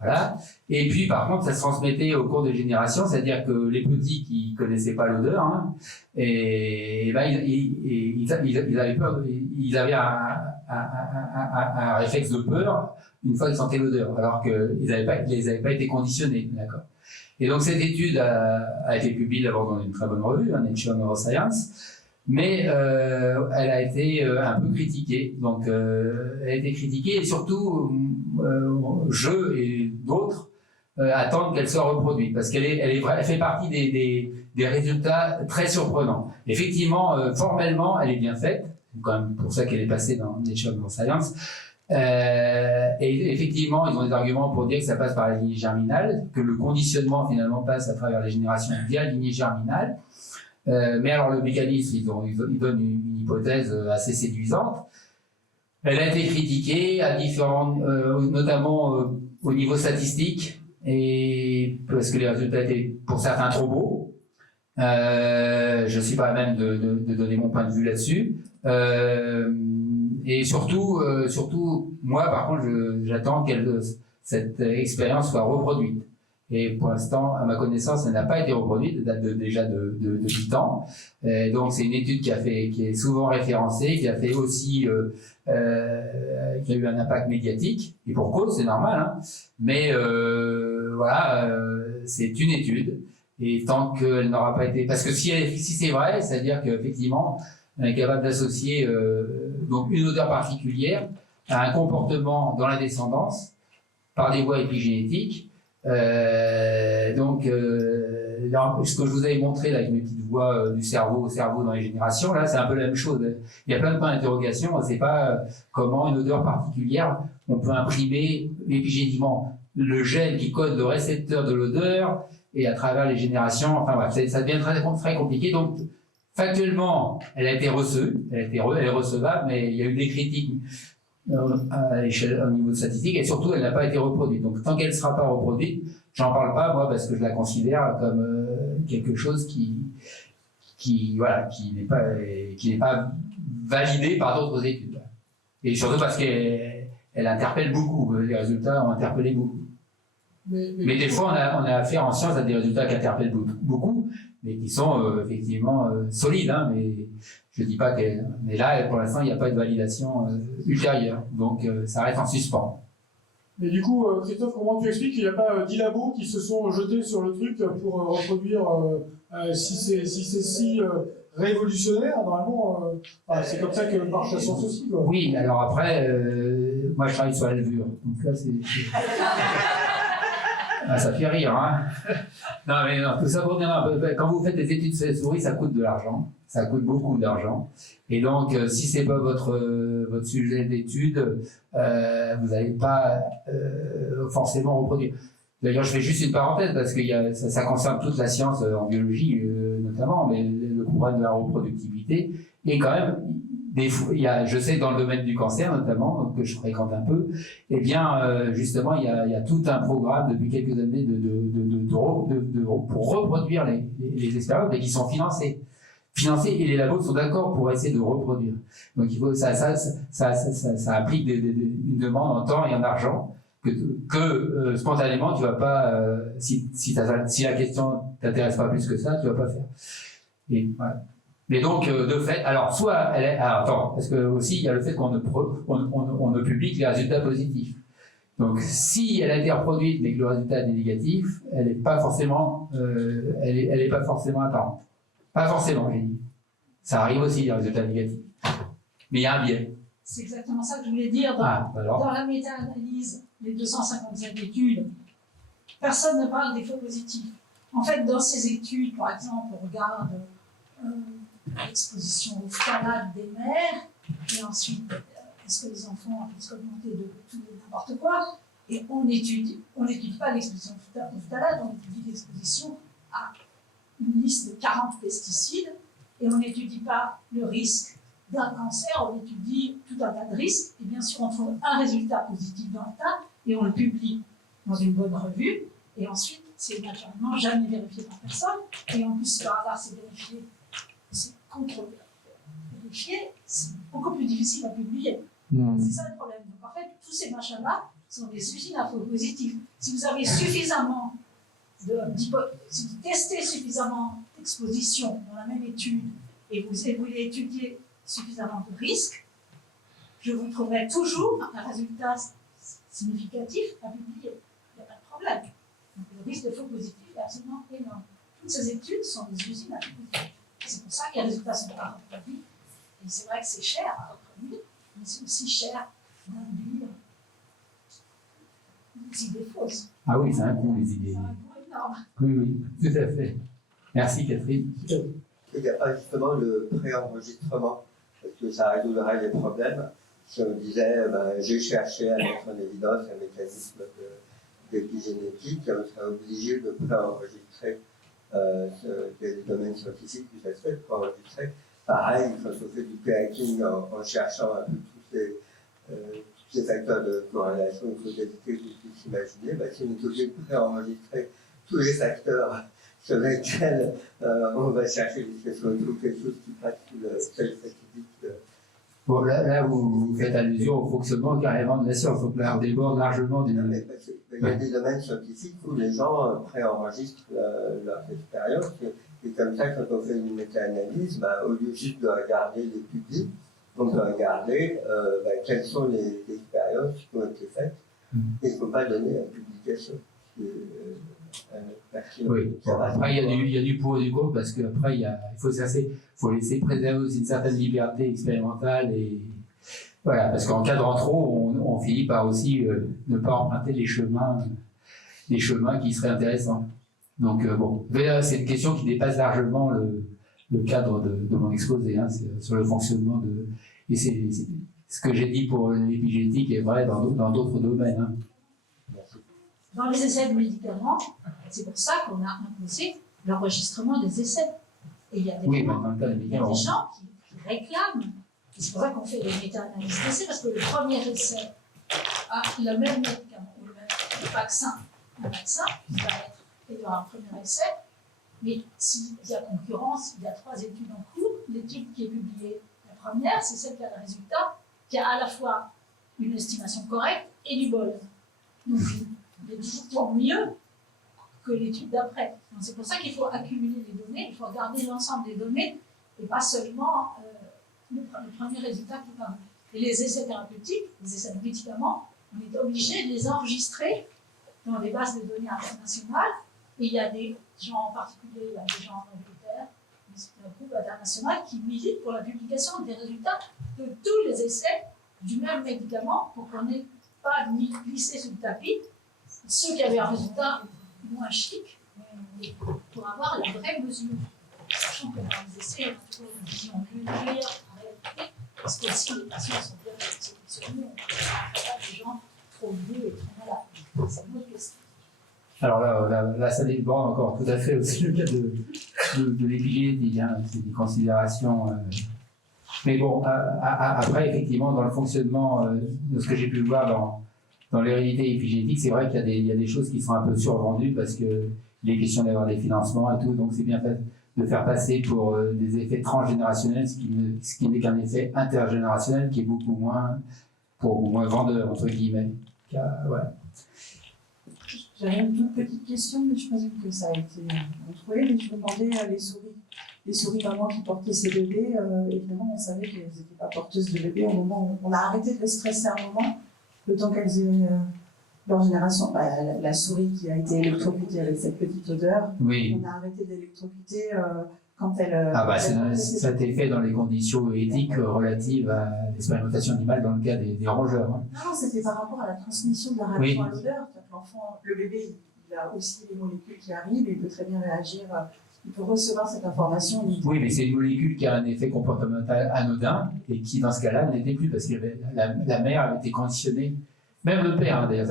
Voilà. Et puis, par contre, ça se transmettait au cours des générations, c'est-à-dire que les petits qui connaissaient pas l'odeur, hein, et ben, ils avaient peur, ils avaient un réflexe de peur une fois qu'ils sentaient l'odeur, alors qu'ils n'avaient pas été conditionnés, d'accord. Et donc cette étude a été publiée d'abord dans une très bonne revue, Nature Neuroscience, mais elle a été un peu critiquée. Donc elle a été critiquée et surtout je et d'autres attendent qu'elle soit reproduite parce elle fait partie des résultats très surprenants. Effectivement, formellement, elle est bien faite. C'est quand même pour ça qu'elle est passée dans Nature Neuroscience. Et effectivement, ils ont des arguments pour dire que ça passe par la lignée germinale, que le conditionnement finalement passe à travers les générations via la lignée germinale. Mais alors le mécanisme, ils donnent une hypothèse assez séduisante. Elle a été critiquée à différents, notamment au niveau statistique, et parce que les résultats étaient pour certains trop beaux. Je ne suis pas à même de donner mon point de vue là-dessus. Et surtout, moi, par contre, j'attends que cette expérience soit reproduite. Et pour l'instant, à ma connaissance, elle n'a pas été reproduite, elle date déjà de 8 ans. Donc, c'est une étude qui est souvent référencée, qui a fait aussi, qui a eu un impact médiatique, et pour cause, c'est normal, hein. Mais voilà, c'est une étude. Et tant qu'elle n'aura pas été, parce que si c'est vrai, c'est-à-dire qu'effectivement, on est capable d'associer donc une odeur particulière à un comportement dans la descendance par des voies épigénétiques. Donc, ce que je vous avais montré là, avec mes petites voies du cerveau au cerveau dans les générations, là, c'est un peu la même chose. Il y a plein de points d'interrogation. On ne sait pas comment une odeur particulière, on peut imprimer épigénétiquement le gène qui code le récepteur de l'odeur et à travers les générations. Enfin, voilà, ça devient très compliqué. Donc, factuellement, elle a été reçue, elle est recevable, mais il y a eu des critiques à l'échelle, au niveau statistique, et surtout, elle n'a pas été reproduite. Donc, tant qu'elle ne sera pas reproduite, j'en parle pas, moi, parce que je la considère comme quelque chose qui n'est pas validé par d'autres études. Et surtout parce qu'elle interpelle beaucoup. Les résultats ont interpellé beaucoup. Mais des fois, on a affaire en science à des résultats qui interpellent beaucoup, mais qui sont effectivement solides. Hein, mais je dis pas que. Mais là, pour l'instant, il n'y a pas de validation ultérieure. Donc, ça reste en suspens. Mais du coup, Christophe, comment tu expliques qu'il n'y a pas 10 labos qui se sont jetés sur le truc pour reproduire, si c'est si révolutionnaire, normalement, c'est comme ça que marche la science aussi, quoi. Oui, alors après, moi je travaille sur la levure. Donc là, c'est... ça fait rire, hein. Non, mais non, tout ça pour dire, quand vous faites des études sur les souris, ça coûte de l'argent. Ça coûte beaucoup d'argent. Et donc, si c'est pas votre sujet d'étude, vous n'allez pas forcément reproduire. D'ailleurs, je fais juste une parenthèse parce que ça concerne toute la science en biologie notamment, mais le problème de la reproductibilité est quand même. Je sais que dans le domaine du cancer notamment, que je fréquente un peu, eh bien justement il y a tout un programme depuis quelques années pour reproduire les expériences, mais qui sont financés et les labos sont d'accord pour essayer de reproduire. Donc il faut ça implique une demande en temps et en argent que spontanément tu vas pas si la question t'intéresse pas plus que ça, tu vas pas faire. Et voilà. Mais donc, de fait, alors, soit elle est... Alors, attends, parce que aussi, il y a le fait qu'on ne publie que les résultats positifs. Donc, si elle a été reproduite, mais que le résultat est négatif, elle n'est pas forcément apparente. Pas forcément, j'ai dit. Ça arrive aussi, les résultats négatifs. Mais il y a un biais. C'est exactement ça que je voulais dire. Dans la méta-analyse des 255 études, personne ne parle des faux positifs. En fait, dans ces études, par exemple, on regarde l'exposition aux phtalates des mères, et ensuite, est-ce que les enfants risquent d'augmenter de tout et n'importe quoi? Et on n'étudie pas l'exposition aux phtalates, on étudie l'exposition à une liste de 40 pesticides, et on n'étudie pas le risque d'un cancer, on étudie tout un tas de risques, et bien sûr on trouve un résultat positif dans le tas, et on le publie dans une bonne revue, et ensuite c'est naturellement jamais vérifié par personne, et en plus si par hasard c'est vérifié, c'est contre-vérifié, c'est beaucoup plus difficile à publier. C'est ça le problème. Donc en fait, tous ces machins-là sont des usines à faux positifs. Si vous avez suffisamment si vous testez suffisamment d'exposition dans la même étude et vous voulez étudier suffisamment de risques, je vous trouverai toujours un résultat significatif à publier. Il n'y a pas de problème. Donc, le risque de faux positif est absolument énorme. Toutes ces études sont des usines à faux positifs. C'est pour ça que les résultats sont pas reproduits. Et c'est vrai que c'est cher à reproduire, mais c'est aussi cher d'induire des idées fausses. Ah oui, c'est un coût, les idées. C'est un coût énorme. Oui, tout à fait. Merci Catherine. Il n'y a pas justement le préenregistrement, parce que ça résoudrait les problèmes. Si on disait, j'ai cherché à mettre en évidence un mécanisme d'épigénétique, on serait obligé de préenregistrer des domaines scientifiques du fait préenregistrer. Pareil, quand on fait du p-hacking en cherchant un peu tous ces facteurs de corrélation et de causalité que vous puissiez imaginer, si on est obligé de préenregistrer tous les facteurs sur lesquels on va chercher l'expression, il faut quelque chose qui passe sous le seuil fatidique. Bon, là vous faites allusion au fonctionnement carrément de la science, donc là on déborde largement du... Il y a des domaines scientifiques où les gens préenregistrent leur expérience, et comme ça, quand on fait une méta-analyse, au lieu juste de regarder les publics, on peut regarder quelles sont les expériences qui ont été faites et qu'il ne faut pas donner à publication. Oui, après il y a du pour et du contre, parce qu'après il faut laisser préserver aussi une certaine liberté expérimentale, et voilà, parce qu'en cadrant trop, on finit par aussi ne pas emprunter les chemins qui seraient intéressants. Donc bon, c'est une question qui dépasse largement le cadre de mon exposé, hein, sur le fonctionnement de... Et c'est ce que j'ai dit pour l'épigénétique est vrai dans d'autres domaines. Hein. Dans les essais de médicaments, c'est pour ça qu'on a imposé l'enregistrement des essais. Et il y a des gens qui réclament, et c'est pour ça qu'on fait des méta-analyses d'essais, parce que le premier essai a le même médicament, ou le même vaccin, un vaccin qui va être fait dans un premier essai, mais s'il y a concurrence, il y a 3 études en cours. L'étude qui est publiée, la première, c'est celle qui a le résultat, qui a à la fois une estimation correcte et du bol. Donc, il est toujours mieux que l'étude d'après. C'est pour ça qu'il faut accumuler les données, il faut regarder l'ensemble des données et pas seulement le premier résultat qui parle. Et les essais thérapeutiques, les essais de médicaments, on est obligé de les enregistrer dans des bases de données internationales. Et il y a des gens en particulier, il y a des gens en Angleterre, c'est un groupe international qui milite pour la publication des résultats de tous les essais du même médicament pour qu'on n'ait pas glissé sous le tapis ceux qui avaient un résultat moins chic, mais pour avoir la vraie mesure. Sachant que dans les essais, on a toujours une vision meilleure de la réalité, parce que si les patients sont bien sélectionnés, on ne fera pas des gens trop vieux et trop malades. C'est une autre question. Alors là, ça dépend encore tout à fait aussi le cas de l'épigénétique, hein, c'est des considérations. Mais bon, après, effectivement, dans le fonctionnement de ce que j'ai pu voir dans l'hérédité épigénétique, c'est vrai qu'il y a des choses qui sont un peu survendues parce qu'il est question d'avoir des financements et tout, donc c'est bien fait de faire passer pour des effets transgénérationnels, ce qui n'est qu'un effet intergénérationnel qui est beaucoup moins vendeur, entre guillemets. Ouais. J'avais une toute petite question, mais je présume que ça a été contrôlé, mais je me demandais les souris mamans qui portaient ces bébés, évidemment on savait qu'elles n'étaient pas porteuses de bébés au moment où on a arrêté de les stresser un moment, le temps qu'elles aient leur génération. La souris qui a été électrocutée avec cette petite odeur, oui. On a arrêté d'électrocuter quand elle... ça a été fait dans les conditions éthiques relatives à l'expérimentation animale dans le cas des rongeurs. Hein. Non, c'était par rapport à la transmission de la réaction à l'odeur. L'enfant, le bébé, il a aussi les molécules qui arrivent, et il peut très bien réagir. pour recevoir cette information. Oui, mais c'est une molécule qui a un effet comportemental anodin et qui, dans ce cas-là, n'était plus parce que la mère avait été conditionnée. Même le père, hein, d'ailleurs,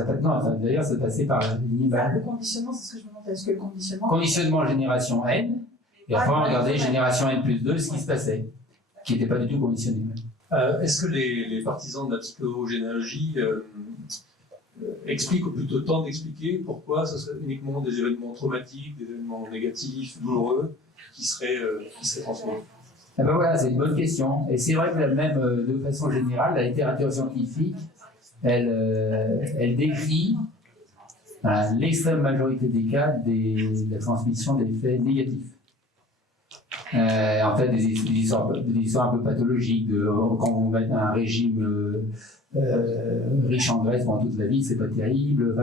d'ailleurs, ça passait par la lignée. Le conditionnement, c'est ce que je me demandais. Est-ce que le conditionnement. Conditionnement génération N, et après on regardait génération N+2, ce qui se passait, qui n'était pas du tout conditionné. Est-ce que les partisans de la psychogénéalogie expliquent, ou plutôt tentent d'expliquer, pourquoi ce serait uniquement des événements traumatiques, des événements négatifs, douloureux, qui seraient transmis? Ah ben voilà, c'est une bonne question. Et c'est vrai que même de façon générale, la littérature scientifique, elle décrit l'extrême majorité des cas de la transmission d'effets négatifs. En fait, des histoires un peu pathologiques, quand vous mettez un régime riche en graisse pendant toute la vie, c'est pas terrible.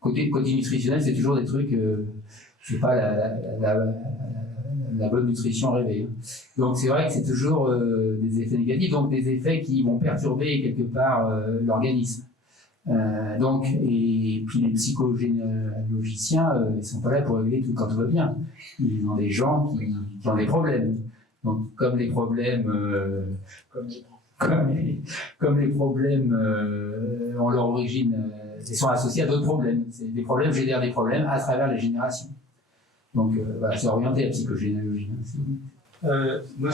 Côté nutritionnel, c'est toujours des trucs, c'est pas la bonne nutrition rêvée. Donc c'est vrai que c'est toujours des effets négatifs, donc des effets qui vont perturber quelque part l'organisme. Et puis les psychogénéalogiciens, ils sont pas là pour régler tout quand tout va bien. Ils ont des gens qui ont des problèmes. Donc comme les problèmes, comme les problèmes ont leur origine, ils sont associés à d'autres problèmes. Des problèmes génèrent des problèmes à travers les générations. Donc voilà, c'est orienté à la psychogénéalogie. Moi,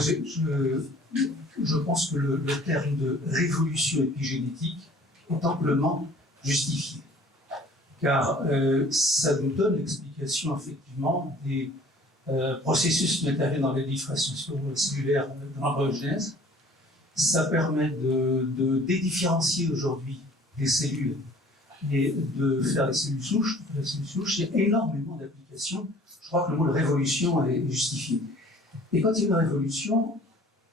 je pense que le terme de révolution épigénétique est amplement justifié, car ça nous donne l'explication effectivement des processus qui interviennent dans les diffraction cellulaire de l'embryogenèse. Ça permet de dédifférencier aujourd'hui les cellules et de faire des cellules souches. Il y a énormément d'applications. Je crois que le mot de révolution est justifié. Et quand il y a une révolution,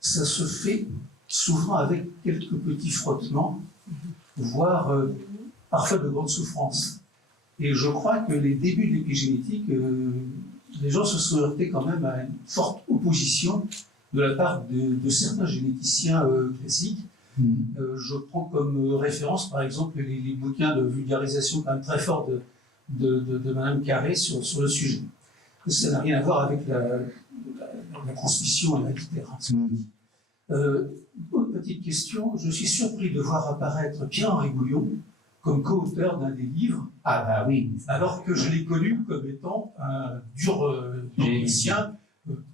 ça se fait souvent avec quelques petits frottements, voire parfois de grandes souffrances. Et je crois que les débuts de l'épigénétique, les gens se sont heurtés quand même à une forte opposition de la part de certains généticiens classiques. Je prends comme référence, par exemple, les bouquins de vulgarisation quand même très forts de Madame Carré sur le sujet. Ça n'a rien à voir avec la transmission et la littérature. Autre petite question, je suis surpris de voir apparaître Pierre-Henri Bouillon comme co-auteur d'un des livres, oui, alors que je l'ai connu comme étant un dur généticien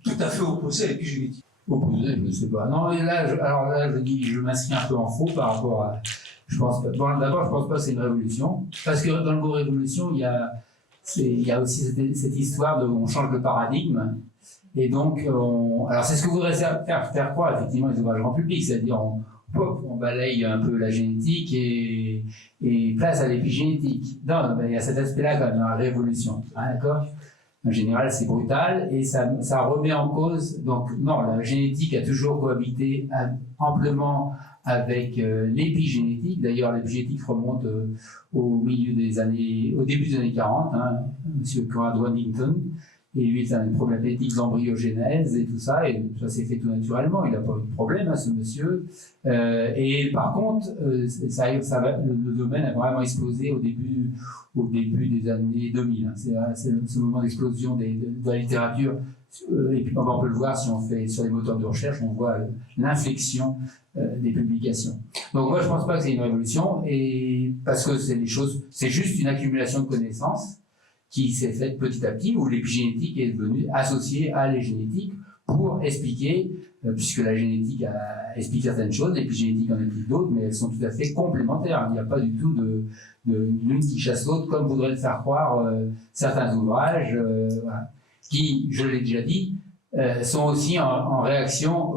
tout à fait opposé à l'épigénétique. Opposé, je ne sais pas. Non, je m'inscris un peu en faux par rapport à. D'abord, je pense pas que c'est une révolution, parce que dans le mot révolution, il y a aussi cette histoire de on change le paradigme. Et donc, alors c'est ce que voudrait faire croire effectivement les ouvrages grand public, c'est-à-dire on balaye un peu la génétique et place à l'épigénétique. Non, il y a cet aspect-là quand même dans la révolution, d'accord ? En général, c'est brutal et ça remet en cause. Donc, non, la génétique a toujours cohabité amplement avec l'épigénétique. D'ailleurs, l'épigénétique remonte au début des années 40, Monsieur Conrad Waddington. Et lui, il a une problématique d'embryogénèse et tout ça, et ça s'est fait tout naturellement. Il n'a pas eu de problème, ce monsieur. Et par contre, le domaine a vraiment explosé au début des années 2000. C'est ce moment d'explosion de la littérature. Et puis, on peut le voir si on fait sur les moteurs de recherche, on voit l'inflexion des publications. Donc moi, je ne pense pas que c'est une révolution, et parce que c'est juste une accumulation de connaissances qui s'est faite petit à petit, où l'épigénétique est devenue associée à l'égénétique pour expliquer, puisque la génétique explique certaines choses, l'épigénétique en explique d'autres, mais elles sont tout à fait complémentaires. Il n'y a pas du tout de l'une qui chasse l'autre, comme voudraient le faire croire certains ouvrages, qui, je l'ai déjà dit, sont aussi en réaction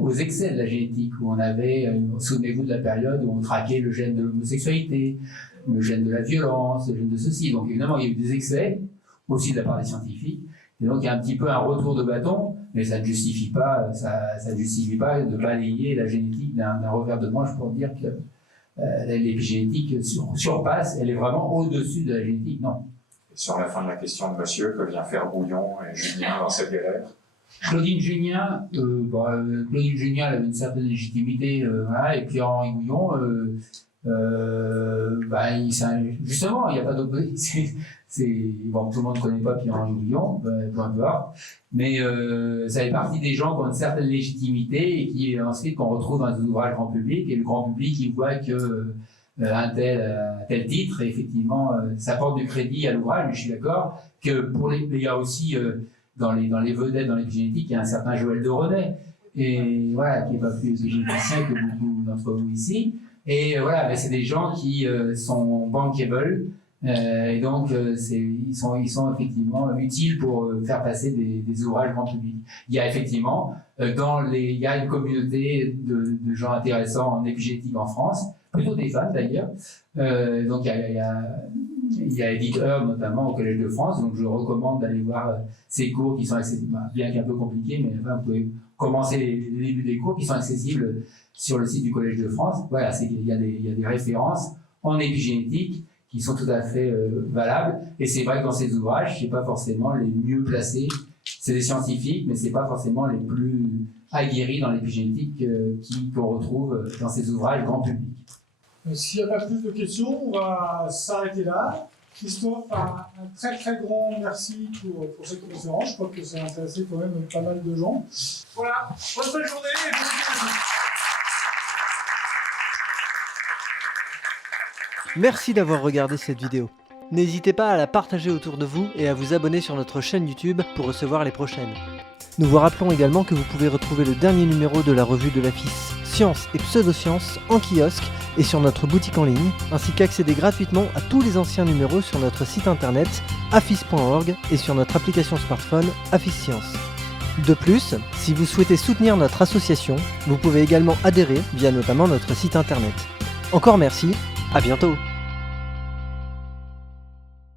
aux excès de la génétique, où on avait, souvenez-vous de la période où on traquait le gène de l'homosexualité, le gène de la violence, le gène de ceci. Donc évidemment, il y a eu des excès, aussi de la part des scientifiques. Et donc il y a un petit peu un retour de bâton, mais ça ne justifie pas, de balayer la génétique d'un revers de manche pour dire que l'épigénétique surpasse, elle est vraiment au-dessus de la génétique. Non. Et sur la fin de la question de monsieur, que vient faire Bouillon et Junien dans cette guerre? Claudine Junien, elle avait une certaine légitimité, et Pierre-Henri Bouillon, justement, il n'y a pas d'opposition. bon, tout le monde ne connaît pas Pierre-Henri Bouillon, peu importe, mais ça fait partie des gens qui ont une certaine légitimité et qui ensuite qu'on retrouve dans des ouvrages grand public, et le grand public il voit que un tel titre, et effectivement, ça porte du crédit à l'ouvrage, mais je suis d'accord que il y a aussi dans les vedettes, dans l'épigénétique, il y a un certain Joël de René, et voilà, qui n'est pas plus épigénéticien que beaucoup d'entre vous ici, et voilà, mais c'est des gens qui sont bankable, et donc ils sont effectivement utiles pour faire passer des ouvrages grand public. Il y a effectivement il y a une communauté de gens intéressants en épigénétique en France, plutôt des femmes d'ailleurs. Donc il y a Edith Heard notamment au Collège de France, donc je recommande d'aller voir ces cours qui sont accessibles, bien qu'un peu compliqués, mais enfin, vous pouvez commencer les débuts des cours qui sont accessibles sur le site du Collège de France. Voilà, il y a des références en épigénétique qui sont tout à fait valables, et c'est vrai que dans ces ouvrages, c'est pas forcément les mieux placés, c'est des scientifiques, mais c'est pas forcément les plus aguerris dans l'épigénétique qu'on retrouve dans ces ouvrages grand public. S'il n'y a pas plus de questions, on va s'arrêter là. Christophe, un très très grand merci pour cette conférence. Je crois que ça a intéressé quand même pas mal de gens. Voilà, bonne fin de journée et bonne journée. Merci d'avoir regardé cette vidéo. N'hésitez pas à la partager autour de vous et à vous abonner sur notre chaîne YouTube pour recevoir les prochaines. Nous vous rappelons également que vous pouvez retrouver le dernier numéro de la revue de l'AFIS Sciences et Pseudosciences en kiosque et sur notre boutique en ligne, ainsi qu'accéder gratuitement à tous les anciens numéros sur notre site internet afis.org et sur notre application smartphone Afis Sciences. De plus, si vous souhaitez soutenir notre association, vous pouvez également adhérer via notamment notre site internet. Encore merci, à bientôt.